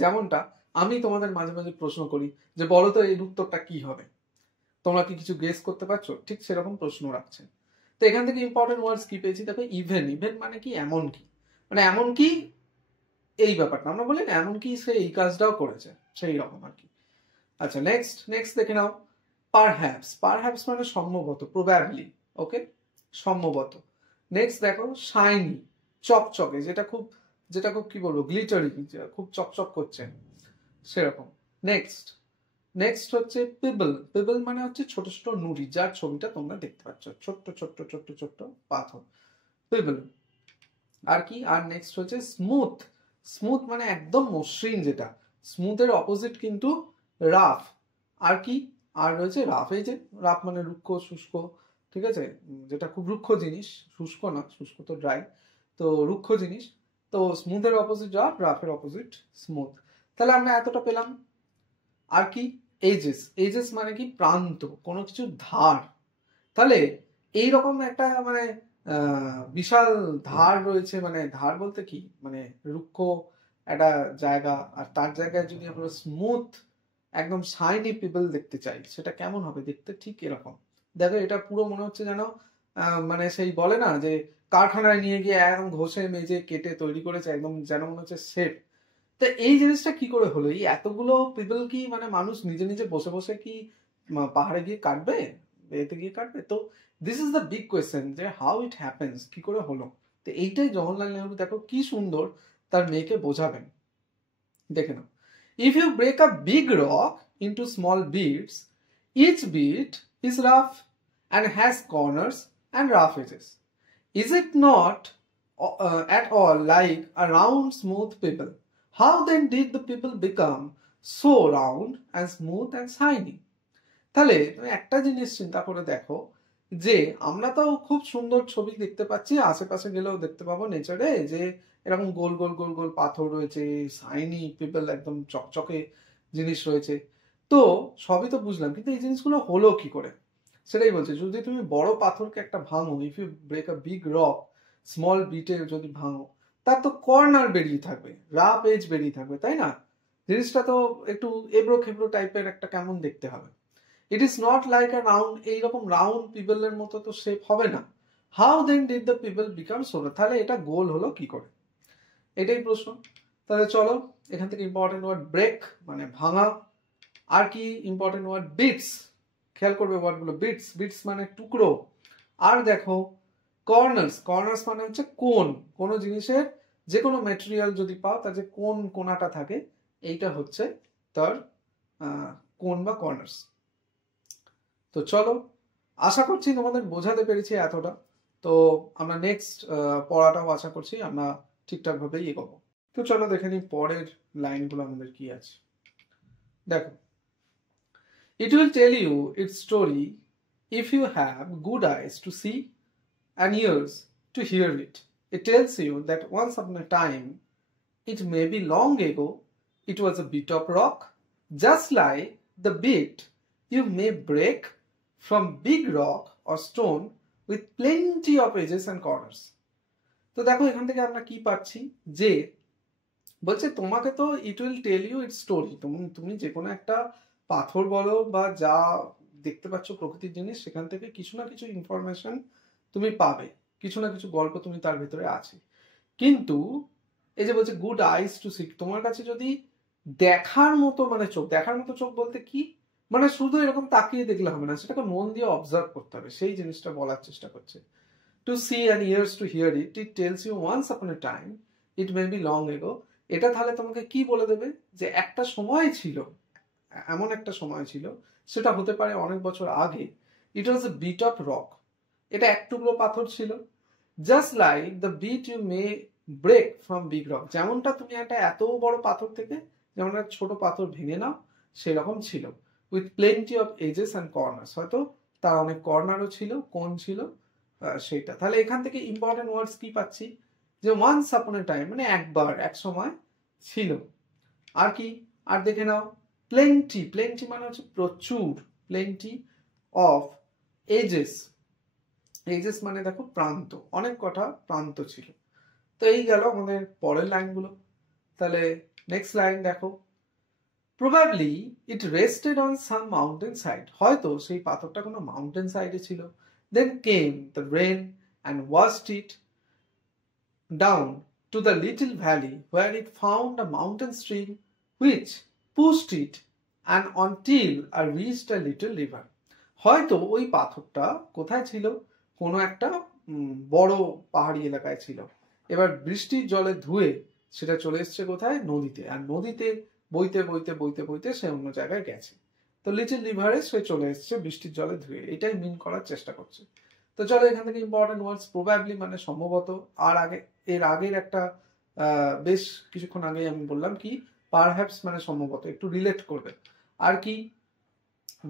যেমনটা আমি তোমাদের মাঝে মাঝে প্রশ্ন করি যে বলো তো এর উত্তরটা কি হবে, তোমরা কি কিছু গেস করতে পারছো? ঠিক সেরকম প্রশ্ন রাখছেন। তো এখান থেকে ইম্পর্টেন্ট ওয়ার্ডস কি পেয়েছি দেখো, ইভেন। ইভেন মানে কি? এমন কি, মানে এমন কি এই ব্যাপারটা আমরা বলি না, এমন কি সে এই কাজটাও করেছে, সেই রকম আর কি। আচ্ছা, নেক্সট নেক্সট দেখে নাও, পারহ্যাপস। পারহ্যাপস মানে সম্ভবত, প্রবাবলি, ওকে, সম্ভবত। নেক্সট দেখো, শাইনি, চকচকে, যেটা খুব কি বলবো, গ্লিটারি, খুব চকচক করছে, সেরকম। নেক্সট নেক্সট হচ্ছে পিবল। পিবল মানে হচ্ছে ছোট ছোট নুড়ি, যার ছবিটা তোমরা দেখতে পাচ্ছ, ছোট্ট ছোট্ট ছোট্ট ছোট্ট পাথর, পিবল। আর কি? আর নেক্সট হচ্ছে স্মুথ। স্মুথ মানে একদম মসৃণ, যেটা স্মুথের অপোজিট কিন্তু রাফ। আর কি? আর রয়েছে রাফ। এই যে রাফ মানে রুক্ষ, শুষ্ক, ঠিক আছে, যেটা খুব রুক্ষ জিনিস, শুষ্ক না, শুষ্ক তো ড্রাই, তো রুক্ষ জিনিস। তো স্মুথের অপোজিট রাফ, রাফের অপোজিট স্মুথ। তাহলে আমরা এতটা পেলাম। আর কি? এজেস। এজেস মানে কি? প্রান্ত, কোনো কিছুর ধার। তাহলে এইরকম একটা মানে বিশাল ধার রয়েছে, মানে ধার বলতে কি, মানে রুক্ষ একটা জায়গা, আর তার জায়গায় যদি আমরা স্মুথ একদম শাইনি পিপল দেখতে চাই, সেটা কেমন হবে দেখতে? ঠিক এরকম। দেখো, এটা পুরো মনে হচ্ছে যেন মানে সেই বলে না যে কারখানায় নিয়ে গিয়ে একদম ঘষে মেজে কেটে তৈরি করেছে, একদম যেন মনে হচ্ছে শেপ। তো এই জিনিসটা কি করে হলো? এই এতগুলো পিপল কি মানে মানুষ নিজে নিজে বসে বসে কি পাহাড়ে গিয়ে কাটবে, এতে গিয়ে কাটবে? তো this is the big question, যে হাউ ইট হ্যাপেন্স, কি করে হলো। তো এইটাই জওহরলাল নেহরু দেখো কি সুন্দর তার মেয়েকে বোঝাবেন। দেখে নাও, if you break a big rock into small bits, each bit is rough and has corners and rough edges. Is it not at all like a round, smooth pebble? How then did the pebble become so round and smooth and shiny? তাহলে তুমি একটা জিনিস চিন্তা করে দেখো, যে আমরা তো খুব সুন্দর ছবি দেখতে পাচ্ছি, আশেপাশে গেলেও দেখতে পাবো নেচারে, যে এরকম গোল গোল গোল গোল পাথর রয়েছে, শাইনি পিপল, একদম চকচকে জিনিস রয়েছে। তো সবই তো বুঝলাম, কিন্তু এই জিনিসগুলো হলো কি করে? সেটাই বলছে, যদি তুমি বড় পাথরকে একটা ভাঙো, if you break a big rock small বিটে যদি ভাঙো, তার তো কর্নার বেরিয়ে থাকবে, রাফ এজ বেরিয়ে থাকবে, তাই না? জিনিসটা তো একটু এবড়ো খেবড়ো টাইপের একটা কেমন দেখতে হবে। It is not like a round, এইরকম রাউন্ড পিপলের মতো তো শেপ হবে না। How then did the pebble become so? তাহলে এটা গোল হলো কি করে, এটাই প্রশ্ন। তাহলে চলো, এখান থেকে ইম্পর্টেন্ট ওয়ার্ড ব্রেক মানে ভাঙা। আর কি ইম্পর্টেন্ট ওয়ার্ড? বিটস। খেয়াল করবে ওয়ার্ডগুলো, বিটস, বিটস মানে টুকরো। আর দেখো কর্নার্স। কর্নার্স মানে হচ্ছে কোণ, কোনো জিনিসের যে কোনো ম্যাটেরিয়াল যদি পাও, তার যে কোণ কোণাটা থাকে, এইটা হচ্ছে তার কোণ বা কর্নার্স। তো চলো, আশা করছি তোমাদের বোঝাতে পেরেছি এতটা। তো আমরা নেক্সট পড়াটাও আশা করছি আমরা ঠিকঠাক ভাবেই এগোবো। তো চলো দেখে নিই পরের লাইনগুলো আমাদের কি আছে। দেখো, it will tell you its story if you have good eyes to see and ears to hear it. It tells you that once upon a time, it may be long ago, it was a bit of rock, just like the bit you may break from big rock or stone with plenty of edges and corners. তো দেখো, এখান থেকে আমরা কি পাচ্ছি, যে বলছে তোমাকে তো it will tell you its story, তুমি যে কোনো একটা পাথর বলো বা যা দেখতে পাচ্ছ প্রকৃতির জিনিস, সেখান থেকে কিছু না কিছু ইনফরমেশন তুমি পাবে। কিছু না কিছু গল্প তুমি তার ভিতরে আছে। কিন্তু এই যে বলছে গুড আইস টু সি, তোমার কাছে যদি দেখার মতো মানে চোখ, দেখার মতো চোখ বলতে কি, মানে শুধু এরকম তাকিয়ে দেখলে হবে না, সেটাকে মন দিয়ে অবজার্ভ করতে হবে, সেই জিনিসটা বলার চেষ্টা করছে। To see and ears to hear it, it tells you once upon a time, it may be long ago. এটা তাহলে তোমাকে কি বলে দেবে, যে একটা সময় ছিল, এমন একটা সময় ছিল, সেটা হতে পারে অনেক বছর আগে। It was a bit of rock, এটা এক টুকরো পাথর ছিল। Just like the bit you may break from big rock, যেমনটা তুমি একটা এত বড় পাথর থেকে যেমন একটা ছোট পাথর ভেঙে নাও, সেরকম ছিল। With plenty of edges and corners, হয়তো তার অনেক কর্নারও ছিল, কোণ ছিল, সেইটা। তাহলে এখান থেকে ইম্পর্টেন্ট ওয়ার্ডস কি পাচ্ছি, যে ওয়ান্স আপন এ টাইম মানে একবার, এক সময় ছিল। আর কি, আর দেখে নাও প্লেন্টি, প্লেন্টি মানে হচ্ছে প্রচুর, প্লেন্টি অফ এজেস, এজেস মানে দেখো প্রান্ত, অনেক কটা প্রান্ত ছিল। তো এই গেল আমাদের পরের লাইনগুলো। তাহলে নেক্সট লাইন দেখো, probably it rested on some mountain side, হয়তো সেই পাথরটা কোনো মাউন্টেন সাইডে ছিল। Then came the rain and washed it down to the little valley where it found a mountain stream which pushed it and until আর reached a little river. হয়তো ওই পাথরটা কোথায় ছিল, কোনো একটা বড় পাহাড়ি এলাকায় ছিল। এবার বৃষ্টির জলে ধুয়ে সেটা চলে এসছে কোথায়, নদীতে, আর নদীতে বইতে বইতে বইতে বইতে সে অন্য জায়গায় গেছে। তো লিটল রিভারে সে চলে এসছে বৃষ্টির জলে ধুয়ে, এটাই মিন করার চেষ্টা করছে। তো চলো এখান থেকে ইম্পর্টেন্ট ওয়ার্ডস, প্রবাবলি মানে সম্ভবত, আর আগে এর আগের একটা বেশ কিছুক্ষণ আগে আমি বললাম কি, পারহ্যাপস মানে সম্ভবত, একটু রিলেট করবে। আর কি,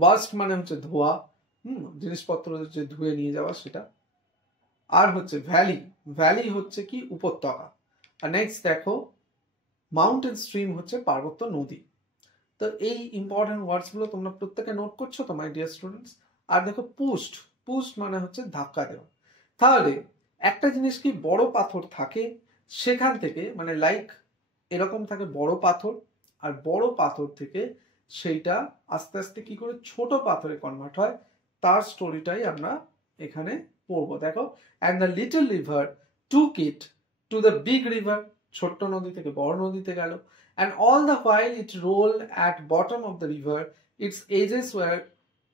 ওয়াস্ট মানে হচ্ছে ধোয়া, জিনিসপত্র যে ধুয়ে নিয়ে যাওয়া সেটা। আর হচ্ছে ভ্যালি, ভ্যালি হচ্ছে কি উপত্যকা। আর নেক্সট দেখো মাউন্টেন স্ট্রিম হচ্ছে পার্বত্য নদী। তো এই ইম্পর্টেন্ট ওয়ার্ডস গুলো তোমরা প্রত্যেকে নোট করছো তো মাই ডিয়ার স্টুডেন্টস। আর দেখো পুস্ট, পুস্ট মানে হচ্ছে ধাক্কা দেওয়া। তাহলে একটা জিনিস কি, বড় পাথর থাকে, সেখান থেকে মানে লাইক এরকম থাকে বড় পাথর, আর বড় পাথর থেকে সেইটা আস্তে আস্তে কি করে ছোট পাথরে কনভার্ট হয়, তার স্টোরিটাই আমরা এখানে পড়বো। দেখো, and the little river took it to the big river, ছোট্ট নদী থেকে বড় নদীতে গেল। And all the while it rolled at bottom of the river, its edges were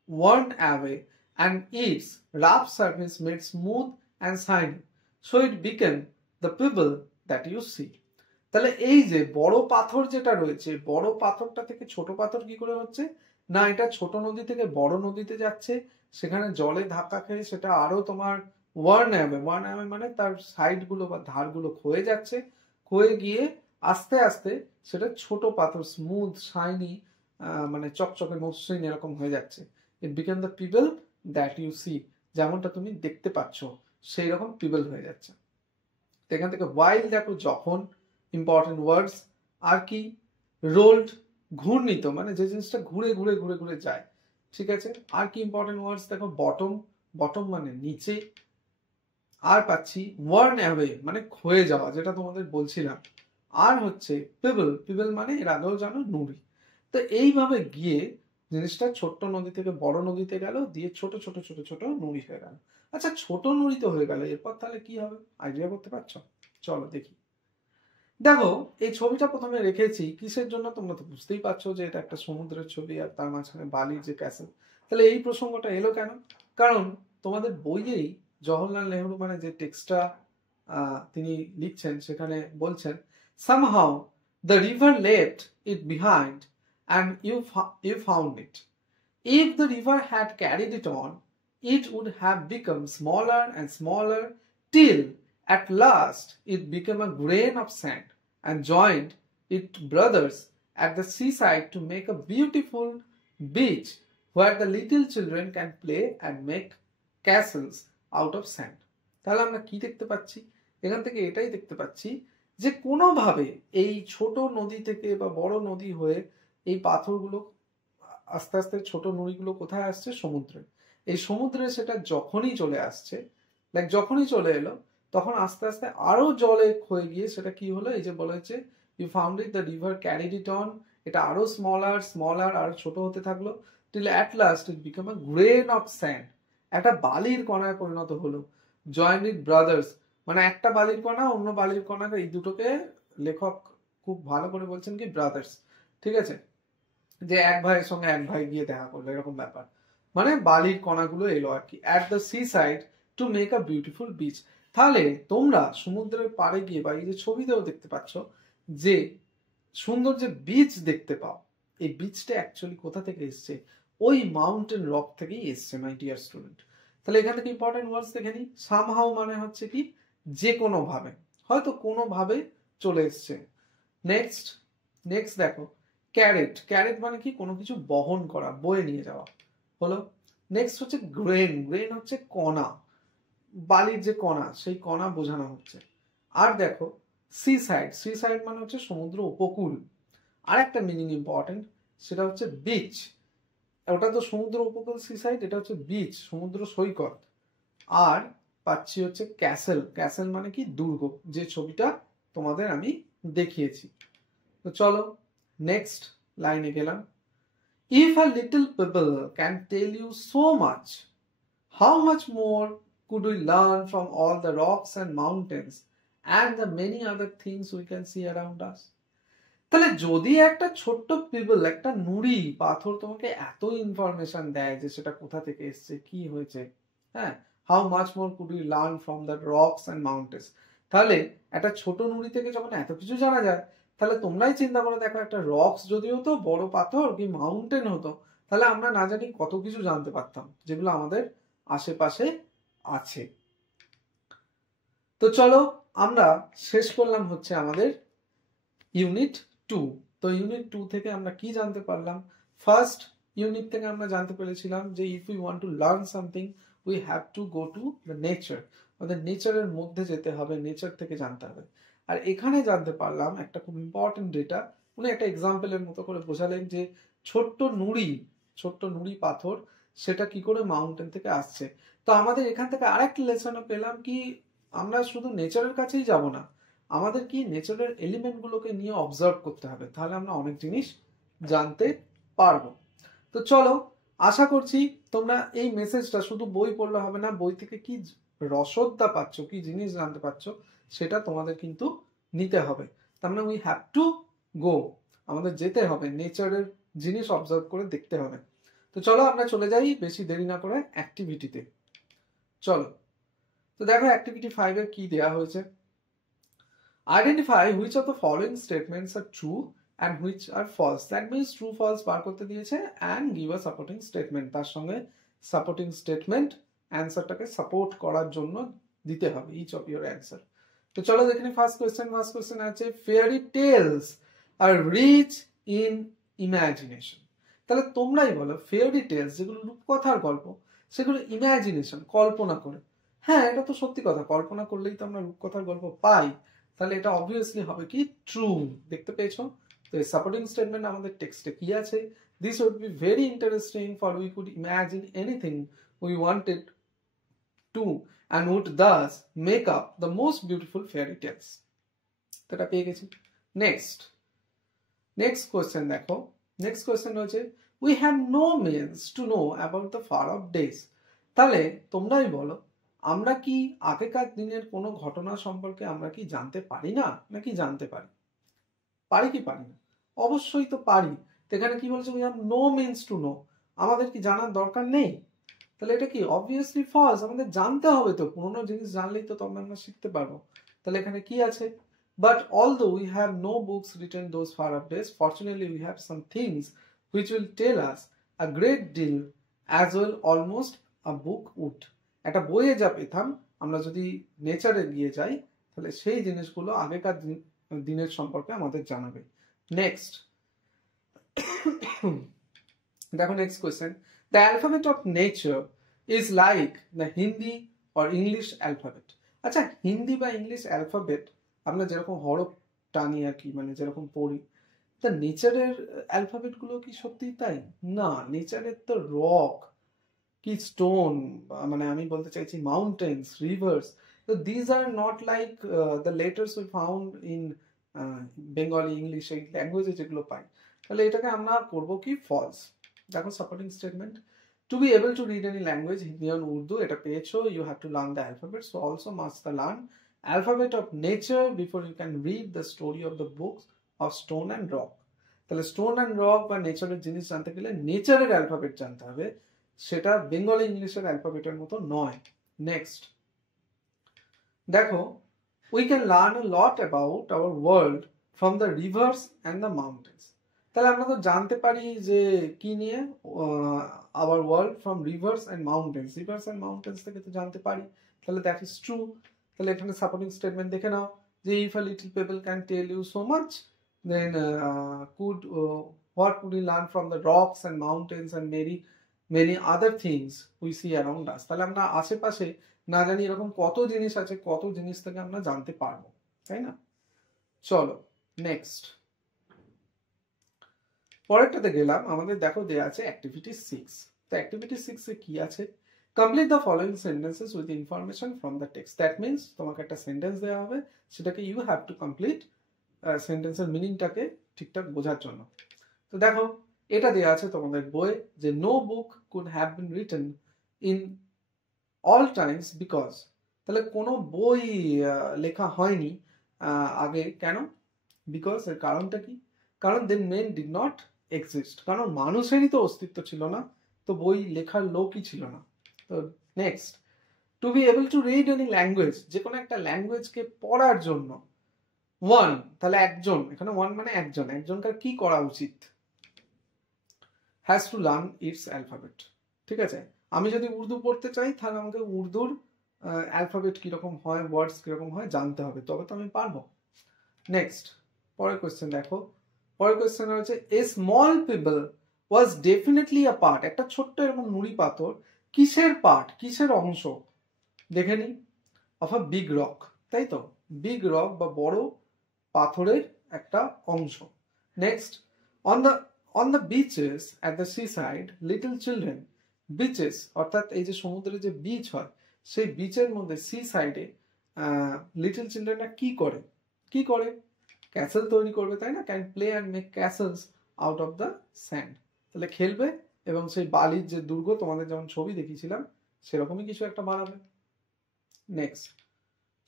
worn away, and its rough surface made smooth and shiny, so it became the pebble that you see. তাহলে এই যে বড় পাথর যেটা রয়েছে, বড় পাথরটা থেকে ছোট পাথর কি করে হচ্ছে না, এটা ছোট নদী থেকে বড় নদীতে যাচ্ছে, সেখানে জলে ধাক্কা খেয়ে সেটা আরো তোমার ওয়ার্ন অ্যাওয়ে, ওয়ার্ন অ্যাওয়ে মানে তার সাইড গুলো বা ধারগুলো ক্ষয়ে যাচ্ছে, ক্ষয়ে গিয়ে আস্তে আস্তে সেটা ছোট পাথর, স্মুথ শাইনি, মানে চকচকে মসৃণ এরকম হয়ে যাচ্ছে। It became the pebble that you see, যেমনটা তুমি দেখতে পাচ্ছ সেই রকম পিবল হয়ে যাচ্ছে। এখান থেকে ওয়াইল দেখো যখন, ইম্পর্টেন্ট ওয়ার্ডস। আর কি, রোল্ড ঘূর্ণিত মানে যে জিনিসটা ঘুরে ঘুরে ঘুরে ঘুরে যায়, ঠিক আছে। আর কি ইম্পর্টেন্ট ওয়ার্ডস দেখো, বটম, বটম মানে নিচে। আর পাচ্ছি ওয়ার্ন অ্যাওয়ে মানে ক্ষয়ে যাওয়া, যেটা তোমাদের বলছিলাম। আর হচ্ছে পিবল, পিবল মানে এর আগেও জানো নুড়ি। তো এইভাবে গিয়ে জিনিসটা ছোট্ট নদী থেকে বড় নদীতে গেল, দিয়ে ছোট ছোট ছোট ছোট নুড়ি হয়ে গেল। আচ্ছা ছোট নুড়ি তো হয়ে গেল, এরপর তাহলে কি হবে আইডিয়া করতে পারছো? চলো দেখি। দেখো এই ছবিটা প্রথমে রেখেছি কিসের জন্য, তোমরা তো বুঝতেই পারছো যে এটা একটা সমুদ্রের ছবি, আর তার মাঝখানে বালির যে ক্যাসেল। তাহলে এই প্রসঙ্গটা এলো কেন, কারণ তোমাদের বইয়েই জওহরলাল নেহরু মানে যে টেক্সটটা তিনি লিখছেন সেখানে বলছেন, somehow the river left it behind and you found it. If the river had carried it on, it would have become smaller and smaller till at last it became a grain of sand and joined its brothers at the seaside to make a beautiful beach where the little children can play and make castles out of sand. তাহলে আমরা কি দেখতে পাচ্ছি এখান থেকে, এটাই দেখতে পাচ্ছি যে কোনোভাবে এই ছোট নদী থেকে বা বড় নদী হয়ে এই পাথরগুলো আস্তে আস্তে ছোট নুড়িগুলো কোথায় আসছে, সমুদ্রে। এই সমুদ্রে সেটা যখনই চলে আসছে, লাইক যখনই চলে এলো, তখন আস্তে আস্তে আরো জলে ক্ষয়ে গিয়ে সেটা কি হলো, এই যে বলেছে you found it the river carried it on, এটা আরো স্মলার স্মলার আরো ছোট হতে থাকলো, till at last it became a grain of sand, একটা বালির কণায় পরিণত হলো। জয়েন্ট ব্রাদার্স, মানে একটা বালির কণা অন্য বালির কণাকে, এই দুটোকে লেখক খুব ভালো করে বলছেন কি ব্রাদার্স, ঠিক আছে, যে এক ভাইয়ের সঙ্গে এক ভাই গিয়ে দেখা করলো এরকম ব্যাপার, মানে বালির কণাগুলো এলো আর কি। At the sea side to make a beautiful beach. তাহলে তোমরা সমুদ্রের পাড়ে গিয়ে বা এই যে ছবিতেও দেখতে পাচ্ছ যে সুন্দর যে বিচ দেখতে পাও, এই বিচটা অ্যাকচুয়ালি কোথা থেকে এসছে, ওই মাউন্টেন রক থেকেই এসছে মাই ডিয়ার স্টুডেন্ট। তাহলে এখান থেকে ইম্পর্টেন্ট ওয়ার্ডস দেখে নিই। সামহাউ মানে হচ্ছে কি যে কোনো ভাবে, হয়তো কোনো ভাবে চলে এসছে। নেক্সট নেক্সট দেখো ক্যারেট, ক্যারেট মানে কি কোনো কিছু বহন করা, বয়ে নিয়ে যাওয়া হলো। নেক্সট হচ্ছে গ্রেন, গ্রেন হচ্ছে কণা, বালির যে কণা সেই কণা বোঝানো হচ্ছে। আর দেখো সি সাইড, সি সাইড মানে হচ্ছে সমুদ্র উপকূল। আর একটা মিনিং ইম্পর্টেন্ট, সেটা হচ্ছে বিচ। ওটা তো সমুদ্র উপকূল সি সাইড, এটা হচ্ছে বিচ সমুদ্র সৈকত। আর পাচ্ছি হচ্ছে ক্যাসেল, ক্যাসেল মানে কি দুর্গ, যে ছবিটা তোমাদের আমি দেখিয়েছি। তো চলো নেক্সট লাইনে গেলাম। If a little pebble can tell you so much, how much more could we learn from all the rocks and mountains and the many other things we can see around us? তাহলে যদি একটা ছোট্ট pebble, একটা নুড়ি পাথর তোমাকে এত information দেয় যে সেটা কোথা থেকে এসছে কি হয়েছে, হ্যাঁ, how much more could you learn from the rocks and mountains, তাহলে একটা ছোট নুড়ি থেকে যখন এত কিছু জানা যায়, তাহলে তোমরাই চিন্তা করে দেখো একটা রক্স যদি হতো, বড় পাথর কি মাউন্টেন হতো, তাহলে আমরা না জানি কত কিছু জানতে পারতাম যেগুলো আমাদের আশেপাশে আছে। তো চলো আমরা শেষ করলাম হচ্ছে আমাদের ইউনিট 2। তো ইউনিট 2 থেকে আমরা কি জানতে পারলাম? ফার্স্ট ইউনিট থেকে আমরা জানতে পেরেছিলাম যে if we want to learn something we have to go to the nature, আমাদের নেচারের মধ্যে যেতে হবে, নেচার থেকে জানতে হবে। আর এখানে জানতে পারলাম একটা খুব ইম্পর্টেন্ট ডেটা, উনি একটা এক্সাম্পলের মতো করে বোঝালেন যে ছোট্ট নুড়ি পাথর সেটা কি করে মাউন্টেন থেকে আসছে। তো আমাদের এখান থেকে আরেকটা লেসনও পেলাম কি, আমরা শুধু নেচারের কাছেই যাব না, আমাদের কি নেচারের এলিমেন্টগুলোকে নিয়ে অবজার্ভ করতে হবে, তাহলে আমরা অনেক জিনিস জানতে পারবো। তো চলো, আশা করছি তোমরা এই মেসেজটা শুধু বই পড়লে হবে না, বই থেকে কি রসদটা পাচ্ছ, কি জিনিস জানতে পারছো, সেটা তোমাদের কিন্তু নিতে হবে। তার মানে উই হ্যাভ টু গো, আমাদের যেতে হবে, নেচারের জিনিস অবজার্ভ করে দেখতে হবে। তো চলো আমরা চলে যাই বেশি দেরি না করে অ্যাক্টিভিটিতে। চলো, তো দেখো অ্যাক্টিভিটি 5 এর কি দেয়া হয়েছে। Identify which of the following statements are true and which are false. That means true false বার করতে দিয়েছে and give a supporting statement, তার সঙ্গে supporting statement অ্যান্সারটাকে সাপোর্ট করার জন্য দিতে হবে each of your answer। তো চলো দেখে নিই ফার্স্ট কোয়েশ্চেন আছে fairy tales are rich in imagination. তাহলে তোমরাই বলো ফেয়ারি টেলস যেগুলো রূপকথার গল্প সেগুলো ইমাজিনেশন কল্পনা করে, হ্যাঁ এটা তো সত্যি কথা, কল্পনা করলেই তো আমরা রূপকথার গল্প পাই, তাহলে এটা অবভিয়াসলি হবে কি ট্রু। দেখতে পেয়েছো? তো এই সাপোর্টিং স্টেটমেন্ট আমাদের টেক্সটে কি আছে, this would be very interesting for we could imagine anything we wanted to and would thus make up the most beautiful fairy tales। তো এটা পেয়ে গেছি। নেক্সট কোয়েশ্চেন দেখো, নেক্সট কোয়েশ্চেন হচ্ছে we have no means to know about the far off days। তাহলে তোমরাই বলো আমরা কি আগেকার দিনের কোনো ঘটনা সম্পর্কে আমরা কি জানতে পারি না নাকি জানতে পারি? পারি কি পারি না? অবশ্যই তো পারি। তো এখানে কি বলছে we have no means to know, আমাদের কি জানার দরকার নেই? তাহলে এটা কি অবভিয়াসলি ফলস, আমাদের জানতে হবে, তো পুরোনো জিনিস জানলেই তো তখন আমরা শিখতে পারবো। তাহলে এখানে কি আছে, but although we have no books written those far off days, fortunately we have some things which will tell us a great deal as well almost a book would। একটা বইয়ে যা পেতাম আমরা যদি নেচারে গিয়ে যাই তাহলে সেই জিনিসগুলো আগেকার দিনের সম্পর্কে আমাদের জানাবে। নেক্সট দেখো next question, the alphabet of nature is like the Hindi or English alphabet। আচ্ছা হিন্দি বা ইংলিশ অ্যালফাবেট আমরা যেরকম হরফ টানি আর কি, মানে যেরকম পড়ি, তা নেচারের অ্যালফাবেট গুলো কি সত্যি তাই? না, নেচারের তো রক কি স্টোন, মানে আমি বলতে চাইছি মাউন্টেন্স, রিভার্স, তো these are not like the letters we found in Bengali, English, এই ল্যাঙ্গুয়েজে যেগুলো পাই। তাহলে এটাকে আমরা করবো কি ফলস। দেখো supporting statement, To be able to read any language, Hindi and Urdu, এটা পেয়েছো, you have to learn the alphabet. So also must learn alphabet of nature before you can read the story of the books of stone and rock. তাহলে stone and rock বা নেচারের জিনিস জানতে গেলে নেচারের alphabet জানতে হবে, সেটা বেঙ্গলি ইংলিশের অ্যালফাবেটের মতো নয়। নেক্সট দেখো, we can learn a lot about our world from the rivers and the mountains. তাহলে আমরা তো জানতে পারি যে কি নিয়ে, our world from rivers and mountains, rivers and mountains থেকে তো জানতে পারি, তাহলে that is true। তাহলে এখানে সাপোর্টিং স্টেটমেন্ট দেখে নাও যে if a little pebble can tell you so much, then what could we learn from the rocks and mountains and many other things we see around us। তাহলে আমরা আশেপাশে না জানি এরকম কত জিনিস আছে, কত জিনিস থেকে আমরা জানতে পারবো, তাই না? চলো নেক্সট পরেরটাতে গেলাম। আমাদের দেখো দেয়া আছে অ্যাক্টিভিটি 6। তো অ্যাক্টিভিটি 6 এ কি আছে? Complete the following sentences with information from the text. That means তোমাকে একটা সেন্টেন্স দেওয়া হবে, সেটাকে ইউ হ্যাভ টু কমপ্লিট সেন্টেন্সের মিনিংটাকে ঠিকঠাক বোঝার জন্য। তো দেখো এটা দেওয়া আছে তোমাদের বইয়ে যে no book could have been written in all times because. তাহলে কোনো বই লেখা হয়নি আগে, কেন? বিকজ এর কারণটা কি? কারণ দেন মেন ডিড নট এক্সিস্ট, কারণ মানুষেরই তো অস্তিত্ব ছিল না, তো বই লেখার লোকই ছিল না। তো next, to be able to read any language, যে কোনো একটা ল্যাঙ্গুয়েজকে পড়ার জন্য ওয়ান, তাহলে একজন, এখানে ওয়ান মানে একজন, একজনকার কি করা উচিত? Has to learn it's alphabet. ঠিক আছে, আমি যদি উর্দু পড়তে চাই তাহলে আমাকে উর্দুর অ্যালফাবেট কিরকম হয়, ওয়ার্ডস কিরকম হয় জানতে হবে, তবে তো আমি পারবো। নেক্সট পরের কোয়েশ্চেন দেখো, পরের কোয়েশ্চেন হচ্ছে a small pebble was definitely a part, একটা ছোট্ট এরকম নুড়ি পাথর কিসের পার্ট, কিসের অংশ? দেখে নি, অফ আ বিগ রক, তাই তো, বিগ রক বা বড় পাথরের একটা অংশ। Next, on the bitches at the sea side little children, bitches অর্থাৎ এই যে সমুদ্রে যে বিচ হয়, সেই বিচের মধ্যে সি সাইডে লিটল চিলড্রেনরা কি করে? কি করে? ক্যাসেল তৈরি করবে, তাই না? Can play and make castles out of the sand. তাহলে খেলবে এবং সেই বালির যে দুর্গ তোমাদের যেমন ছবি দেখিয়েছিলাম সেরকমই কিছু একটা বানাবে। নেক্সট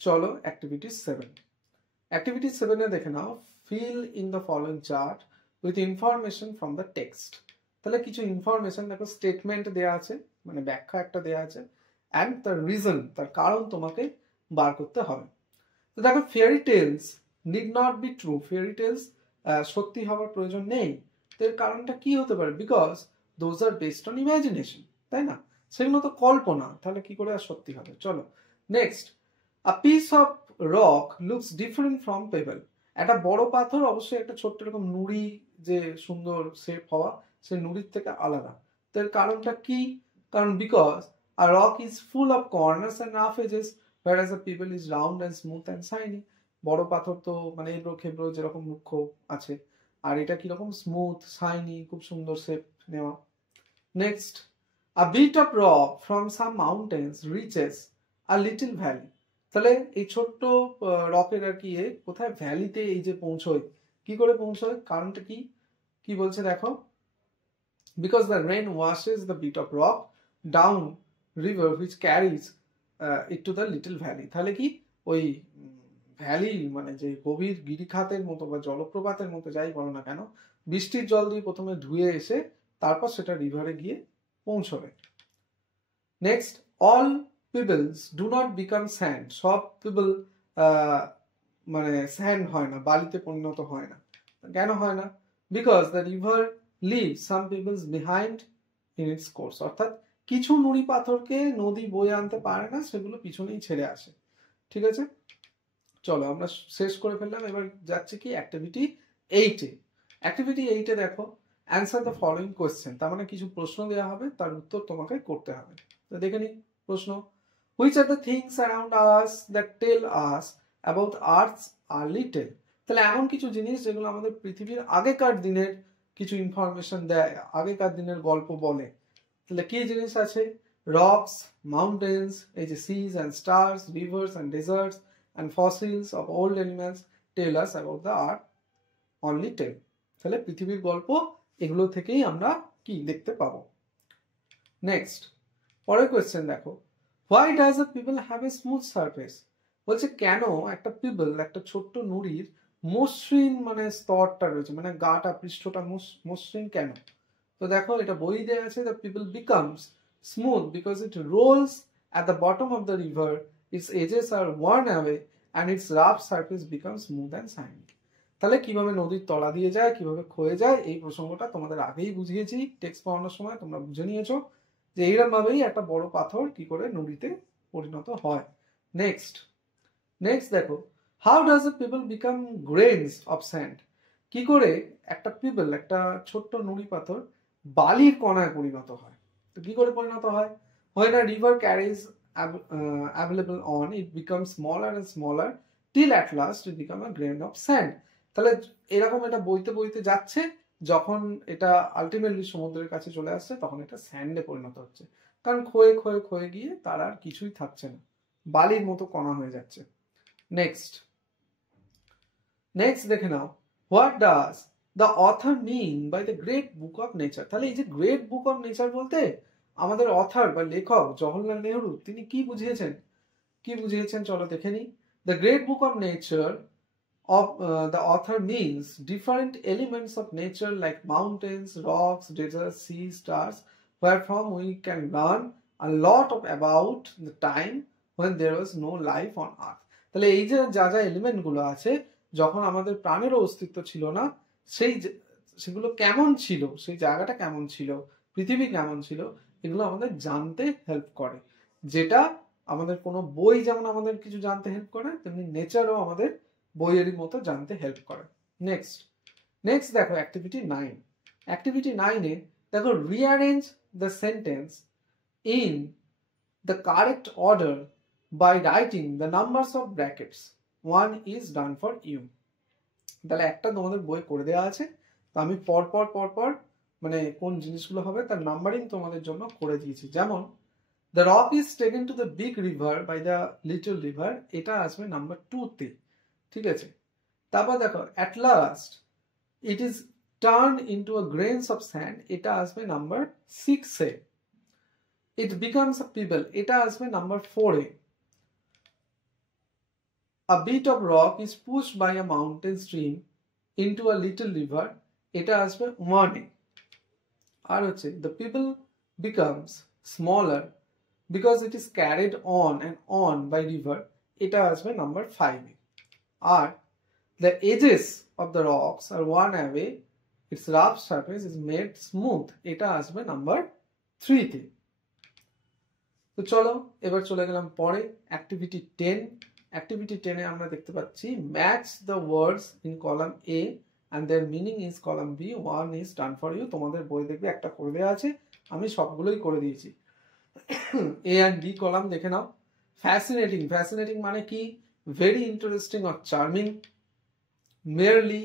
চলো অ্যাক্টিভিটি 7। অ্যাক্টিভিটি 7 এ দেখে নাও, fill in the following chart with information from the text. তাহলে কিছু ইনফরমেশন দেখো, স্টেটমেন্ট দেওয়া আছে, মানে ব্যাখ্যা একটা দেওয়া আছে, অ্যান্ড দ্য রিজন, তার কারণ তোমাকে বার করতে হবে। তো দেখো fairy tales need not be true, fairy tales সত্যি হওয়ার প্রয়োজন নেই। তো এর কারণটা কি হতে পারে? Because those are based on imagination, তাই না? সেগুলো তো কল্পনা, তাহলে কি করে আর সত্যি হবে? চলো next, a piece of rock looks different from payable. একটা বড় পাথর অবশ্যই একটা ছোট্ট এরকম নুড়ি যে সুন্দর শেপ হওয়া, সেই নুড়ির থেকে আলাদা। তো এর কারণটা কি? কারণ because a rock is full of corners and rough edges whereas a pebble is round and smooth and shiny। বড় পাথর তো মানে এবড়ো খেবড়ো যেরকম মুখ্য আছে, আর এটা কিরকম স্মুথ শাইনি, খুব সুন্দর শেপ নেওয়া। Next, a bit of rock from some mountains reaches a little valley. তাহলে এই ছোট্ট রকের আর কি কোথায় ভ্যালিতে এই যে পৌঁছয়, কি করে পৌঁছয়? কারণটা কি? কি বলছে দেখো, because the rain washes the bit of rock down river which carries it to the little valley. তাহলে কি ওই ভ্যালি মানে যে গভীর গিরিখাতের মতো বা জলপ্রপাতের মতো যাই বলো না কেন, বৃষ্টির জল দিয়ে প্রথমে ধুয়ে এসে তারপর সেটা রিভারে গিয়ে পৌঁছবে। Next, all pebbles do not become sand, সব পিবল মানে স্যান্ড হয় না, বালিতে পরিণত হয় না। কেন হয় না? Because the river leave some pebbles behind in its course, অর্থাৎ কিছু নুড়ি পাথরকে নদী বয়ে আনতে পারে না, সেগুলো পিছনেই ছেড়ে আসে। ঠিক আছে, চলো আমরা শেষ করে ফেললাম। এবার যাচ্ছে কি অ্যাক্টিভিটি 8-এ। অ্যাক্টিভিটি 8-এ দেখো, অ্যান্সার দ্য ফলোইং কোয়েশ্চেন, তার মানে কিছু প্রশ্ন দেওয়া হবে, তার উত্তর তোমাকে করতে হবে। তো দেখে নিই প্রশ্ন। Which are the things around us that tell us about earth's early tale. তাহলে এমন কিছু জিনিস যেগুলো আমাদের পৃথিবীর আগেকার দিনের কিছু ইনফরমেশন দেয়, আগেকার দিনের গল্প বলে। তাহলে কি জিনিস আছে? রকস, মাউন্টেন্স, এই যে seas and stars, rivers and deserts and fossils of old animals tell us about the earth only tale। তাহলে পৃথিবীর গল্প এগুলো থেকেই আমরা কি দেখতে পাবো। নেক্সট পরের কোয়েশ্চেন দেখো, why does a people have a smooth surface? বলছে কেন একটা পিপল, একটা ছোট্ট নুড়ির মসৃণ মানে স্তরটা রয়েছে, মানে গাটা পৃষ্ঠটা মসৃণ কেন? তো দেখো এটা বই দেওয়া আছে, the pebble becomes smooth because it rolls at the bottom of the river, its edges are worn away and its rough surface becomes smooth and shiny. তাহলে কিভাবে নদীর তলা দিয়ে যায়, কিভাবে ক্ষয়ে যায়, এই প্রসঙ্গটা তোমাদের আগেই বুঝিয়েছি টেক্সট পড়ানোর সময়, তোমরা বুঝে নিয়েছো যে এইরকম ভাবেই একটা বড় পাথর কি করে নদীতে পরিণত হয়। নেক্সট দেখো, how does a pebble become grains of sand? কি করে একটা পিপল, একটা ছোট্ট নুড়ি পাথর বালির কণায় পরিণত হয়? তো কি করে পরিণত হয়? When a river carries available on, it becomes smaller and smaller till at last it become a grain of sand. তাহলে এরকম এটা বইতে বইতে যাচ্ছে, যখন এটা আলটিমেটলি সমুদ্রের কাছে চলে আসছে তখন এটা স্যান্ডে পরিণত হচ্ছে, কারণ ক্ষয়ে ক্ষয়ে ক্ষয়ে গিয়ে তার আর কিছুই থাকছে না, বালির মতো কণা হয়ে যাচ্ছে। নেক্সট দেখে নাও, what does the author mean by the great book of nature? তাহলে এই যে গ্রেট বুক অফ নেচার বলতে আমাদের অথর বা লেখক জওহরলাল নেহরু তিনি কি বুঝিয়েছেন চলো দেখে নিই। The great book of nature of the author means different elements of nature like mountains, rocks, deserts, seas, stars, wherefrom we can learn a lot about the time when there was no life on earth. তাহলে এই যে যা element গুলো আছে, যখন আমাদের প্রাণেরও অস্তিত্ব ছিল না, সেগুলো কেমন ছিল, সেই জায়গাটা কেমন ছিল, পৃথিবী কেমন ছিল, এগুলো আমাদের জানতে হেল্প করে। যেটা আমাদের কোনো বই যেমন আমাদের কিছু জানতে হেল্প করে, তেমনি নেচারও আমাদের বইয়েরই মতো জানতে হেল্প করে। নেক্সট দেখো অ্যাক্টিভিটি 9। অ্যাক্টিভিটি 9-এ দেখো, rearrange the sentence in the correct order by writing the numbers of brackets, 1 is done for you। তাহলে একটা তোমাদের বই করে দেওয়া আছে, তো আমি পরপর মানে কোন জিনিসগুলো হবে তার নাম্বারিং তোমাদের জন্য করে দিয়েছি। যেমন the rock is taken to the big river by the little river, এটা আসবে নাম্বার 2-তে, ঠিক আছে। তারপর দেখো, at last it is turn into a grains of sand, এটা আসবে নাম্বার 6-এ। ইট বিকামস আ পিবল, এটা আসবে নাম্বার 4-এ। A bit of rock is pushed by a mountain stream into a little river, এটা আসবে 1-এ। আর হচ্ছে the people becomes smaller because it is carried on and on by river, এটা আসবে number 5-এ। আর the edges of the rocks are worn away, its rough surface is made smooth, এটা আসবে number 3-তে। তো চলো এবার চলে গেলাম পরে অ্যাক্টিভিটি 10। অ্যাক্টিভিটি 10-এ আমরা দেখতে পাচ্ছি match the words in column A and their meaning is column B, 1 is done for you। তোমাদের বই দেখবে একটা করে দেওয়া আছে, আমি সবগুলোই করে দিয়েছি। A and B কলাম দেখে নাও। ফ্যাসিনেটিং মানে কি? Very interesting or charming. Merely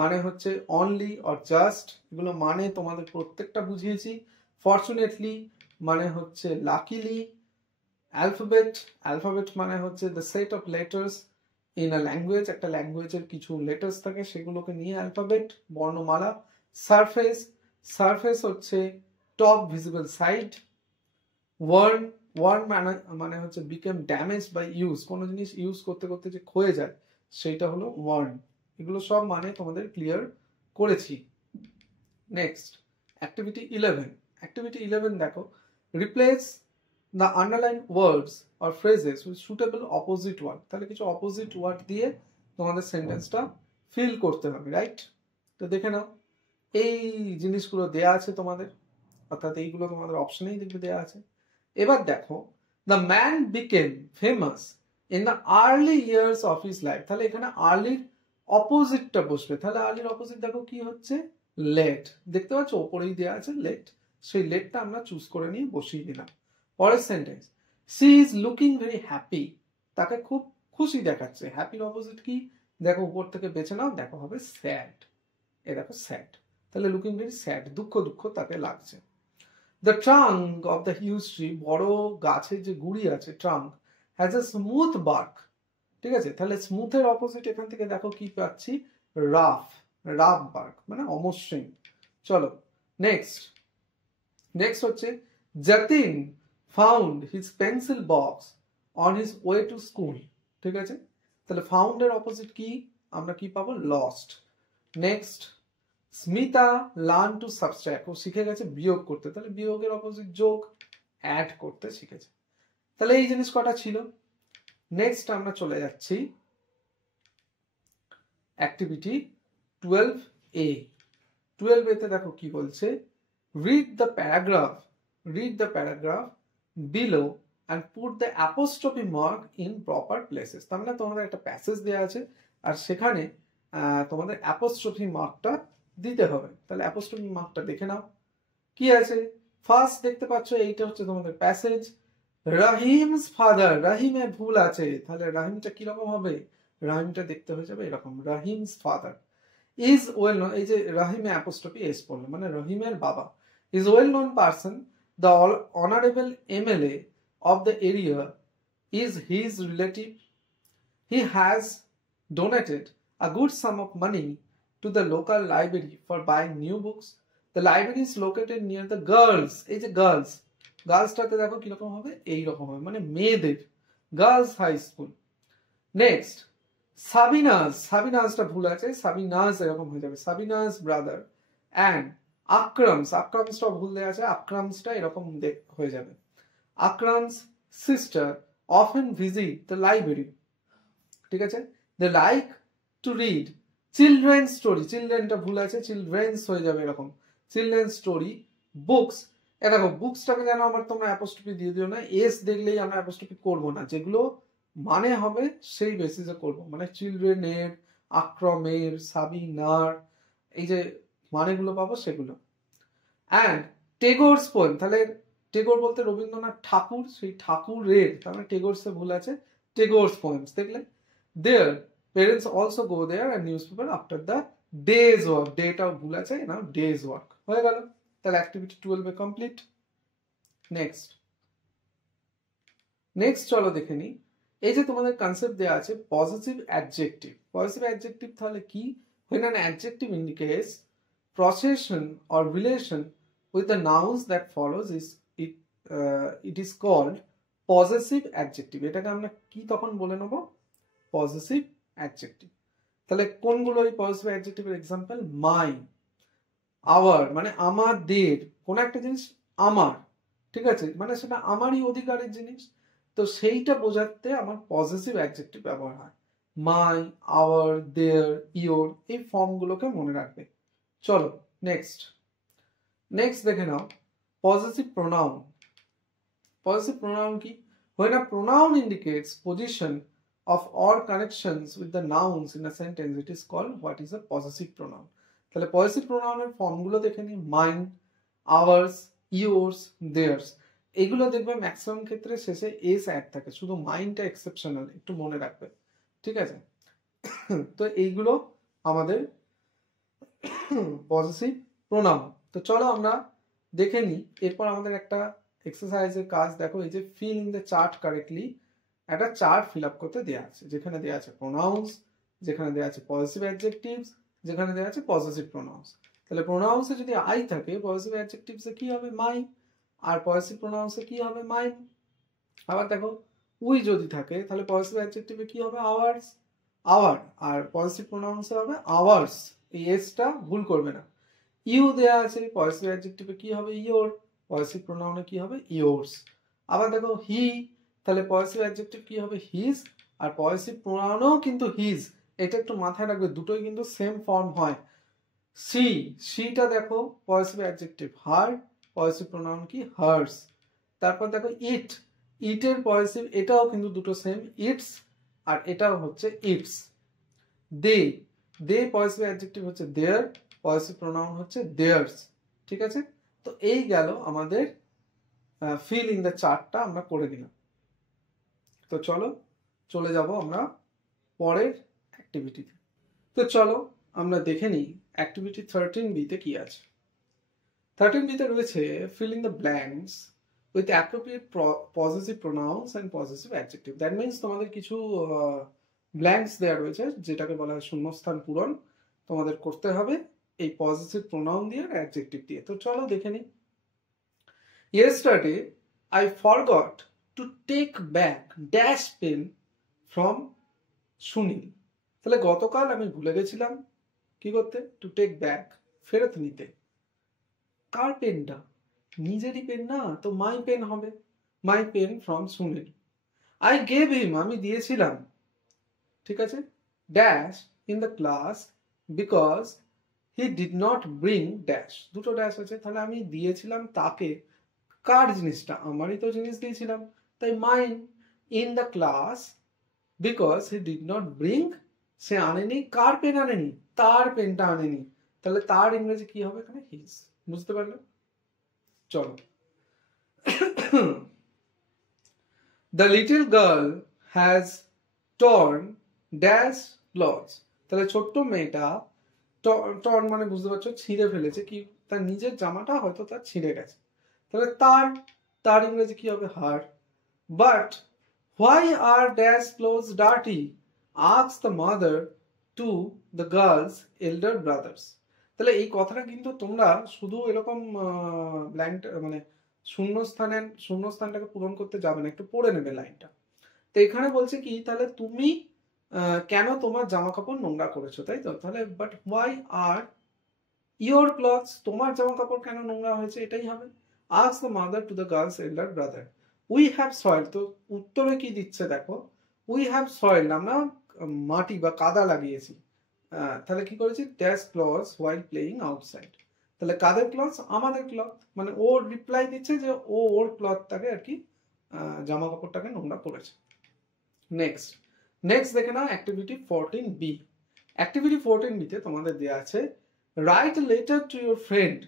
মানে হচ্ছে অনলি অর জাস্ট, এগুলো মানে তোমাদের প্রত্যেকটা বুঝিয়েছি। ফরচুনেটলি মানে হচ্ছে লাকিলি। অ্যালফাবেট মানে হচ্ছে the set of letters in a language, একটা ল্যাঙ্গুয়েজের কিছু লেটার্স থাকে সেগুলোকে নিয়ে অ্যালফাবেট, বর্ণমালা। সারফেস হচ্ছে টপ ভিজিবল সাইড। ওয়ার্ন মানে হচ্ছে বিকেম ড্যামেজ বাই ইউজ, কোনো জিনিস ইউজ করতে করতে যে ক্ষয়ে যায় সেইটা হলো ওয়ার্ন। এগুলো সব মানে তোমাদের ক্লিয়ার করেছি। নেক্সট অ্যাক্টিভিটি 11 দেখো, replace the underline words or phrases with suitable opposite word. তাহলে কিছু অপোজিট ওয়ার্ড দিয়ে তোমাদের সেন্টেন্সটা ফিল করতে হবে, রাইট? তো দেখে নাও, এই জিনিসগুলো দেয়া আছে তোমাদের, অর্থাৎ এইগুলো তোমাদের অপশনেই দেখবে দেয়া আছে। এবার দেখো, the man became famous in the early years of his life. তাহলে এখানে আর্লির অপোজিটটা বসবে, তাহলে আর্লির অপোজিট দেখো কি হচ্ছে? লেট। দেখতে পাচ্ছ ওপরেই দেওয়া আছে লেট, সেই লেটটা আমরা চুজ করে নিয়ে বসিয়ে দিলাম। পরের sentence, she is looking very happy, তাকে খুব খুশি দেখাচ্ছে। হ্যাপির অপোজিট কি? দেখো উপর থেকে বেছে নাও, দেখো হবে স্যাড। এ দেখো স্যাড, তাহলে লুকিং ভেরি স্যাড, দুঃখ তাকে লাগছে। The trunk of the huge tree, বড় গাছের যে গুড়ি আছে trunk, has a smooth bark, ঠিক আছে। তাহলে স্মুথের অপোজিট এখান থেকে দেখো কি পাচ্ছি? রাফ বার্ক মানে অমসৃণ। চলো নেক্সট হচ্ছে Jatin found his pencil box on his way to school. ঠিক আছে, তাহলে found এর অপোজিট কি, আমরা কি পাবো, lost. Next, Smita learn to subtract, ও শিখে গেছে বিয়োগ করতে, তাহলে বিয়োগের অপোজিট যোগ, অ্যাড করতে শিখেছে। তাহলে এই জিনিস কটা ছিল। নেক্সট আমরা চলে যাচ্ছি অ্যাক্টিভিটি 12A। 12A তে দেখো কি বলছে, read the paragraph below and put the apostrophe mark in proper places। তার মানে তোমাদের একটা প্যাসেজ দেওয়া আছে আর সেখানে তোমাদের অ্যাপোস্ট্রফি মার্কটা দিতে হবে। তাহলে অ্যাপোস্ট্রফি মার্কটা দেখে নাও কি আছে। ফার্স্ট দেখতে পাচ্ছ এইটা হচ্ছে তোমাদের প্যাসেজ, রাহিমস ফাদার, রাহিমে ভুল আছে, তাহলে রাহিমটা কিরকম হবে, রাহিমটা দেখতে হয়ে যাবে এরকম, রাহিমস ফাদার ইজ ওয়েল নোন, এই যে রাহিমে অ্যাপোস্ট্রফি এস পড়লো মানে রহিমের বাবা, is well known person, the honourable MLA of the area is his relative. He has donated a good sum of money to the local library for buying new books. The library is located near the girls, এই যে girls, গার্লসটাতে দেখো কিরকম হবে, এইরকম হবে মানে মেয়েদের, girls high school. Next, সাবিনাসটা ভুল আছে, সাবিনাস এরকম হয়ে যাবে, সাবিনাস ব্রাদার অ্যান্ড আক্রামসটা ভুল দেওয়া আছে, আক্রামসটা এরকম হয়ে যাবে। Akram's sister often visit the library, ঠিক আছে। They like to read children's story, চিলড্রেনটা ভুল আছে, চিলড্রেন্স হয়ে যাবে এরকম, চিলড্রেন্স স্টোরি, বুকস। দেখো বুকসটাকে যেন আমার তোমরা অ্যাপোস্ট্রফি দিয়ে দিও না, এস দেখলেই আমরা অ্যাপোস্ট্রফি করবো না, যেগুলো মানে হবে সেই বেসিসে করবো, মানে চিলড্রেনের, আক্রমের, সাবিনার, এই যে মানেগুলো পাবো সেগুলো। অ্যান্ড টেগোরস পোয়েম, তাহলে টেগোর বলতে রবীন্দ্রনাথ ঠাকুর, সেই ঠাকুরের, তার মানে টেগোরসে ভুল আছে, টেগোরস পোয়েমস দেখলে। Their parents also go there and newspaper after the day's work, ডেটাও ভুল আছে না, ডেজ ওয়ার্ক হয়ে গেল। তাহলে অ্যাক্টিভিটি 12 কমপ্লিট। নেক্সট চলো দেখে নিই, এই যে তোমাদের কনসেপ্ট দেওয়া আছে পজিটিভ অ্যাডজেক্টিভ। পজিটিভ অ্যাডজেক্টিভ তাহলে কি, when an adjective indicates procession or relation with the nouns that follows it is called possessive adjective। এটাকে আমরা কি তখন বলে নেব, পজিটিভ অ্যাডজেক্টিভ। তাহলে কোনগুলো এই পজিটিভ অ্যাডজেক্টিভের এক্সাম্পল, মাই, আওয়ার মানে আমাদের, কোন একটা জিনিস আমার, ঠিক আছে, মানে সেটা আমারই অধিকারের জিনিস, তো সেইটা বোঝাতে আমার পজিটিভ অ্যাডজেক্টিভ ব্যবহার হয়। মাই, আওয়ার, দেয়ার, ইয়োর, এই ফর্মগুলোকে মনে রাখবে। চলো নেক্সট দেখে নাও পজিটিভ প্রোনাউন। পজিটিভ প্রোনাউন কি, when a pronoun indicates position of or connections with the nouns in a sentence it is called what is a possessive pronoun। তাহলে positive প্রোনাউনের ফর্মগুলো দেখে নিই, mine, hours, yours, there's, এগুলো দেখবে maximum ক্ষেত্রে শেষে S add থাকে, শুধু মাইনটা এক্সেপশনাল, একটু মনে রাখবে, ঠিক আছে। তো এইগুলো আমাদের পজিটিভ প্রোনাউন। তো চলো আমরা দেখে নিই, এরপর আমাদের একটা এক্সারসাইজের কাজ, দেখো এই যে feel in the chart correctly, একটা চার্ট ফিল আপ করতে দেওয়া আছে, যেখানে দেওয়া আছে প্রোনাউন্স, যেখানে দেওয়া আছে পজিটিভ অ্যাডজেক্টিভস, যেখানে দেওয়া আছে পজিটিভ প্রোনাউন্স। তাহলে প্রোনাউন্সে যদি আই থাকে, পজিটিভ অ্যাডজেক্টিভসে কি হবে, মাই, আর পজিটিভ প্রোনাউন্সে কি হবে, মাইন। আবার দেখো উই যদি থাকে তাহলে পজিটিভ অ্যাডজেক্টিভে কি হবে, আওয়ার্স, আওয়ার, আর পজিটিভ প্রোনাউন্সে হবে আওয়ার্স, এই এসটা ভুল করবে না। ইউ দেয়া আছে, পজিটিভ অ্যাডজেক্টিভে কি হবে, ইয়োর, পজিটিভ প্রোনাউনে কি হবে, ইয়োর্স। আবার দেখো হি, তাহলে পজিটিভ অ্যাডজেক্টিভ কি হবে, হিজ, আর পজিটিভ প্রোনাউনও কিন্তু হিজ, এটা একটু মাথায় রাখবে, দুটোই কিন্তু সেম ফর্ম হয়। সিটা দেখো পজিটিভ অ্যাডজেক্টিভ হার, পজিটিভ প্রোনাউন কি, হার্স। তারপর দেখো ইটের পজিটিভ, এটাও কিন্তু দুটো সেম, ইটস, আর এটাও হচ্ছে ইটস। দে পজিটিভ অ্যাডজেক্টিভ হচ্ছে দেয়ার, পজিটিভ প্রোনাউন হচ্ছে দেয়ার্স, ঠিক আছে। তো এই গেল আমাদের ফিল ইন দ্য চার্টটা আমরা করে দিলাম। তো চলো চলে যাব আমরা পরের অ্যাক্টিভিটিতে। তো চলো আমরা দেখে নিই অ্যাক্টিভিটি 13B তে কি আছে। 13B তে রয়েছে fill in the blanks with appropriate possessive pronouns and possessive adjective। That means তোমাদের কিছু ব্ল্যাঙ্কস দেওয়া রয়েছে, যেটাকে বলা হয় শূন্যস্থান পূরণ, তোমাদের করতে হবে এই পজিটিভ প্রোনাউন দিয়ে আর অ্যাডজেক্টিভ দিয়ে। তো চলো দেখে নিই। yesterday I forgot to take back dash pen from Sunil. তাহলে গতকাল আমি ভুলে গেছিলাম কি করতে, টু টেক ব্যাক, ফেরত নিতে। কার পেনটা? নিজেরই পেন না তো, মাই পেন হবে, my pen from Sunil. I gave him, আমি দিয়েছিলাম, ঠিক আছে, dash in the class because he did not bring dash, দুটো ড্যাশ আছে, তাহলে আমি দিয়েছিলাম তাকে। কার জিনিসটা? আমারই তো জিনিস দিয়েছিলাম, তাই mine in the class because he did not bring, সে আনেনি, কার পেন আনেনি? তার পেনটা আনেনি, তাহলে তার ইংরেজি কি হবে এখানে? হিজ। বুঝতে পারলে? চলো। The little girl has torn dash clothes, তাহলে ছোট্ট মেয়েটা, টর্ন মানে বুঝতে পারছো ছিঁড়ে ফেলেছে, কি তার নিজের জামাটা হয়তো তার ছিঁড়ে গেছে, তাহলে তার ইংরেজি কি হবে? হার। But why are dash clothes dirty? Asked the mother to the girl's elder brothers. তাহলে এই কথাটা কিন্তু তোমরা শুধু এরকম ব্ল্যাঙ্ক মানে শূন্যস্থানটাকে পূরণ করতে যাবে না, একটু পড়ে নেবে লাইনটা। তো এখানে বলছে কি, তাহলে তুমি কেন তোমার জামা কাপড় নোংরা করেছো, তাই তো? তাহলে but why are your clothes, তোমার জামা কাপড় কেন নোংরা হয়েছে, এটাই হবে। Ask the mother to the girls elder brother, we have soil, তো উত্তরে কি দিচ্ছে দেখো, উই হ্যাভ সয়েল, আমরা মাটি বা কাদা লাগিয়েছি, তাহলে কি করেছি? Dash clothes while playing outside, তাহলে কাদের ক্লথস? আমাদের ক্লথ, মানে ও রিপ্লাই দিচ্ছে যে ও ওর ক্লথটাকে আর কি জামা কাপড়টাকে নোংরা করেছে। নেক্সট দেখে নাও অ্যাক্টিভিটি 14B। অ্যাক্টিভিটি 14Bতে তোমাদের দেওয়া আছে right letter to your friend,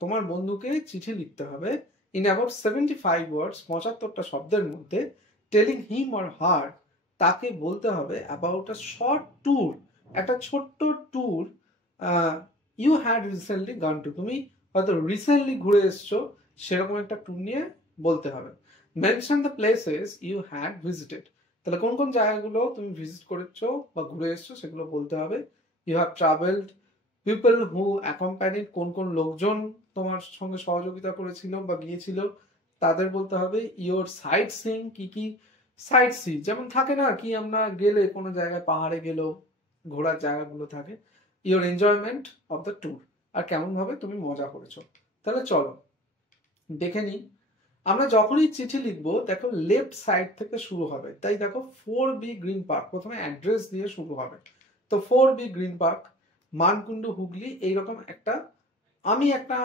তোমার বন্ধুকে চিঠি লিখতে হবে ইন অ্যাবাউট 75 ওয়ার্ডস, 75টা শব্দের মধ্যে, টেলিং হিম অর হার, তাকে বলতে হবে অ্যাবাউট আ শর্ট ট্যুর, একটা ছোট্ট ট্যুর ইউ হ্যাড রিসেন্টলি গান টু, তুমি হয়তো রিসেন্টলি ঘুরে এসছো, সেরকম একটা ট্যুর নিয়ে বলতে হবে। Mention the places you had visited, তাহলে কোন কোন জায়গাগুলো তুমি ভিজিট করেছো বা ঘুরে এসছো সেগুলো বলতে হবে। You have travelled, people who accompanied, কোন কোন লোকজন তোমার সঙ্গে সহযোগিতা করেছিল বা গিয়েছিল তাদের বলতে হবে। ইওর সাইট সিইং, কি কি সাইট সি, যেমন থাকে না কি আমরা গেলে কোনো জায়গায় পাহাড়ে গেলেও ঘোরার জায়গাগুলো থাকে। Your enjoyment of the tour, আর কেমন ভাবে তুমি মজা করেছো। তাহলে চলো দেখে নিই। আমরা যখনই চিঠি লিখবো দেখো লেফট সাইড থেকে শুরু হবে, তাই দেখো 4B গ্রিন পার্ক, প্রথমে অ্যাড্রেস দিয়ে শুরু হবে, তো 4B green park, Mankundu Hooghly, এইরকম একটা আমি একটা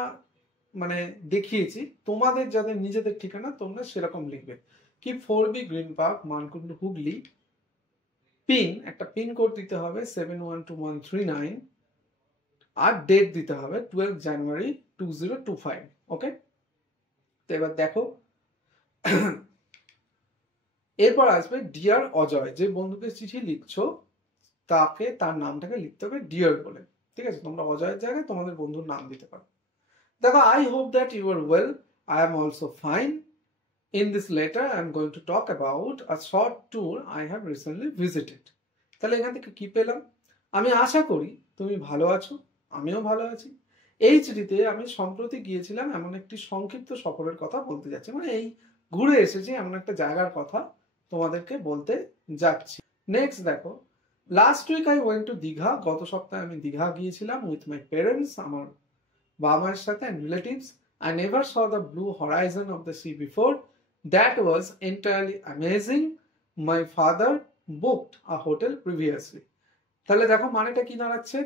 মানে দেখিয়েছি, তোমাদের যাদের নিজেদের ঠিকানা তোমরা সেরকম লিখবে কি 4B green park Mankundu Hooghly, pin একটা পিন কোড দিতে হবে 712139, আর ডেট দিতে হবে 12 জানুয়ারি 2025। ওকে, তো এবার দেখো এরপর আসবে ডিয়ার অজয়, যে বন্ধুকে চিঠি লিখছো তাকে তার নামটাকে লিখতে হবে ডিয়ার বলে, ঠিক আছে? তোমরা অজয়ের জায়গায় তোমাদের বন্ধুর নাম দিতে পারো। দেখো I hope that you are well, I am also fine, in this letter I am going to talk about a short tour I have recently visited. তাহলে এখান থেকে কি পেলাম? আমি আশা করি তুমি ভালো আছো, আমিও ভালো আছি। এই চিঠিতে আমি সম্প্রতি গিয়েছিলাম এমন একটি সংক্ষিপ্ত সফরের কথা বলতে যাচ্ছি, মানে এই ঘুরে এসেছি এমন একটা জায়গার কথা তোমাদেরকে বলতে যাচ্ছি। নেক্সট দেখো, last week I went to Digha, গত সপ্তাহে আমি দীঘা গিয়েছিলাম উইথ মাই পেরেন্টস, আমার বাবা মায়ের সাথে, and relatives. I never saw the blue Horizon of the sea before, that was entirely amazing, my father booked a hotel previously. তাহলে দেখো মানেটা কি দাঁড়াচ্ছে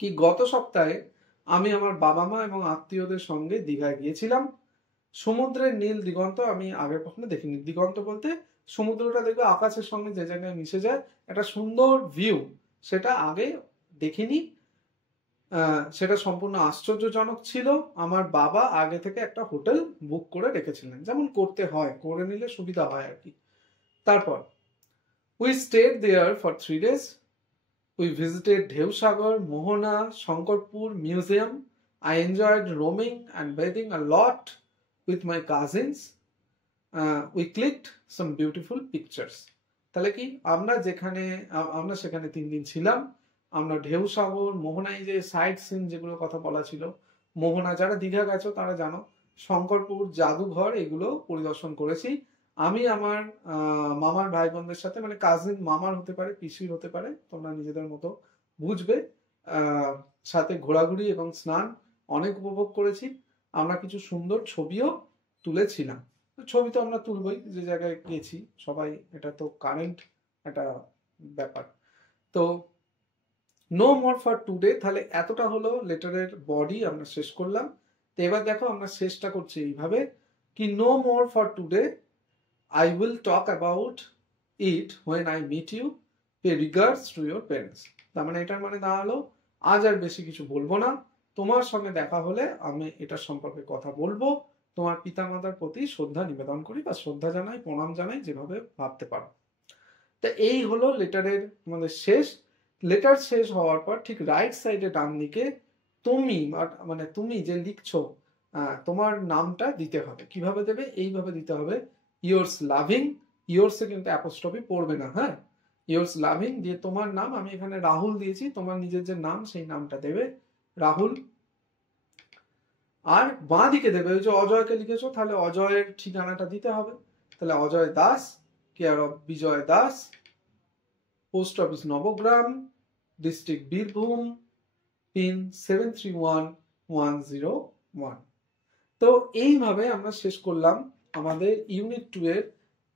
কি গত সপ্তাহে আমি আমার বাবা মা এবং আত্মীয়দের সঙ্গে দীঘায় গিয়েছিলাম। সমুদ্রের নীল দিগন্ত আমি আগে কখনো দেখিনি, দিগন্ত বলতে সমুদ্রটা দেখবে আকাশের সঙ্গে যে জায়গায় মিশে যায়, একটা সুন্দর ভিউ, সেটা আগে দেখিনি, সেটা সম্পূর্ণ আশ্চর্যজনক ছিল। আমার বাবা আগে থেকে একটা হোটেল বুক করে রেখেছিলেন, যেমন করতে হয়, করে নিলে সুবিধা হয় আর কি। তারপর we stayed there for 3 days, we visited Dheusagar, Mohana, Shankarpur museum. I enjoyed roaming and bathing a lot with my cousins. We clicked some beautiful pictures. তাহলে কি আমরা সেখানে 3 দিন ছিলাম, আমরা ঢেউসাগর, মোহনায় যে সাইট সিন যেগুলো কথা বলা ছিল মোহনা, যারা দীঘা গেছো তারা জানো, শঙ্করপুর, জাদুঘর, এগুলো পরিদর্শন করেছি। আমি আমার মামার ভাই বোনদের সাথে, মানে কাজিন, মামার হতে পারে, পিসির হতে পারে, তোমরা নিজেদের মতো বুঝবে, সাথে ঘোরাঘুরি এবং স্নান অনেক উপভোগ করেছি। আমরা কিছু সুন্দর ছবিও তুলেছিলাম। ছবি তো আমরা তুলবই, যে জায়গায় গেছি সবাই, এটা তো কারেন্ট একটা ব্যাপার। তো নো মোর ফর টুডে, তাহলে এতটা হলো লেটারের বডি, আমরা শেষ করলাম। তো এবার দেখো আমরা শেষটা করছি এইভাবে কি, no more for today, I will talk about it when I meet you, pay regards to your parents। তার মানে এটার মানে দাঁড়ালো, আজ আর বেশি কিছু বলবো না, তোমার সঙ্গে দেখা হলে আমি এটার সম্পর্কে কথা বলবো, তোমার পিতামাতার প্রতি শ্রদ্ধা নিবেদন করি বা শ্রদ্ধা জানাই, প্রণাম জানাই, যেভাবে ভাবতে পারো। তা এই হলো লেটারের আমাদের শেষ। লেটার শেষ হওয়ার পর ঠিক রাইট সাইডে ডান দিকে তুমি, মানে তুমি যে লিখছো, তোমার নামটা দিতে হবে। কিভাবে দেবে? এইভাবে দিতে হবে, ইয়োর্স লাভিং, ইয়োর্সে কিন্তু অ্যাপোস্ট্রফি পড়বে না, হ্যাঁ, ইয়োর্স লাভিং দিয়ে তোমার নাম, আমি এখানে রাহুল দিয়েছি, তোমার নিজের যে নাম সেই নামটা দেবে রাহুল। আর বাঁ দিকে দেবে, ওই যে অজয়কে লিখেছো, তাহলে অজয়ের ঠিকানাটা দিতে হবে, তাহলে Ajay Das, care of Bijay Das, post office Nabagram, district Birbhum, pin 731101। তো এইভাবে আমরা শেষ করলাম আমাদের ইউনিট 2 এর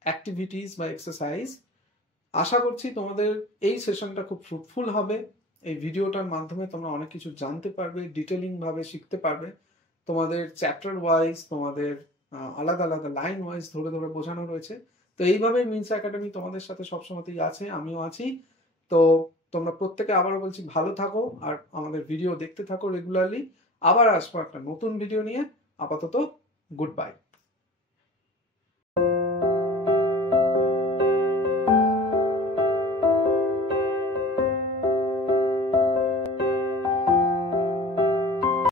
অ্যাক্টিভিটিস বা এক্সারসাইজ। আশা করছি তোমাদের এই সেশনটা খুব ফ্রুটফুল হবে। এই ভিডিওটার মাধ্যমে তোমরা অনেক কিছু জানতে পারবে, ডিটেলিং ভাবে শিখতে পারবে। তোমাদের চ্যাপ্টার ওয়াইজ, তোমাদের আলাদা আলাদা লাইন ওয়াইজ ধরে ধরে বোঝানো রয়েছে। তো এইভাবে মিনস একাডেমি তোমাদের সাথে সবসময়তেই আছে, আমিও আছি। তো তোমরা প্রত্যেকে, আবারও বলছি, ভালো থাকো আর আমাদের ভিডিও দেখতে থাকো রেগুলারলি। আবার আসবো একটা নতুন ভিডিও নিয়ে। আপাতত গুড বাই।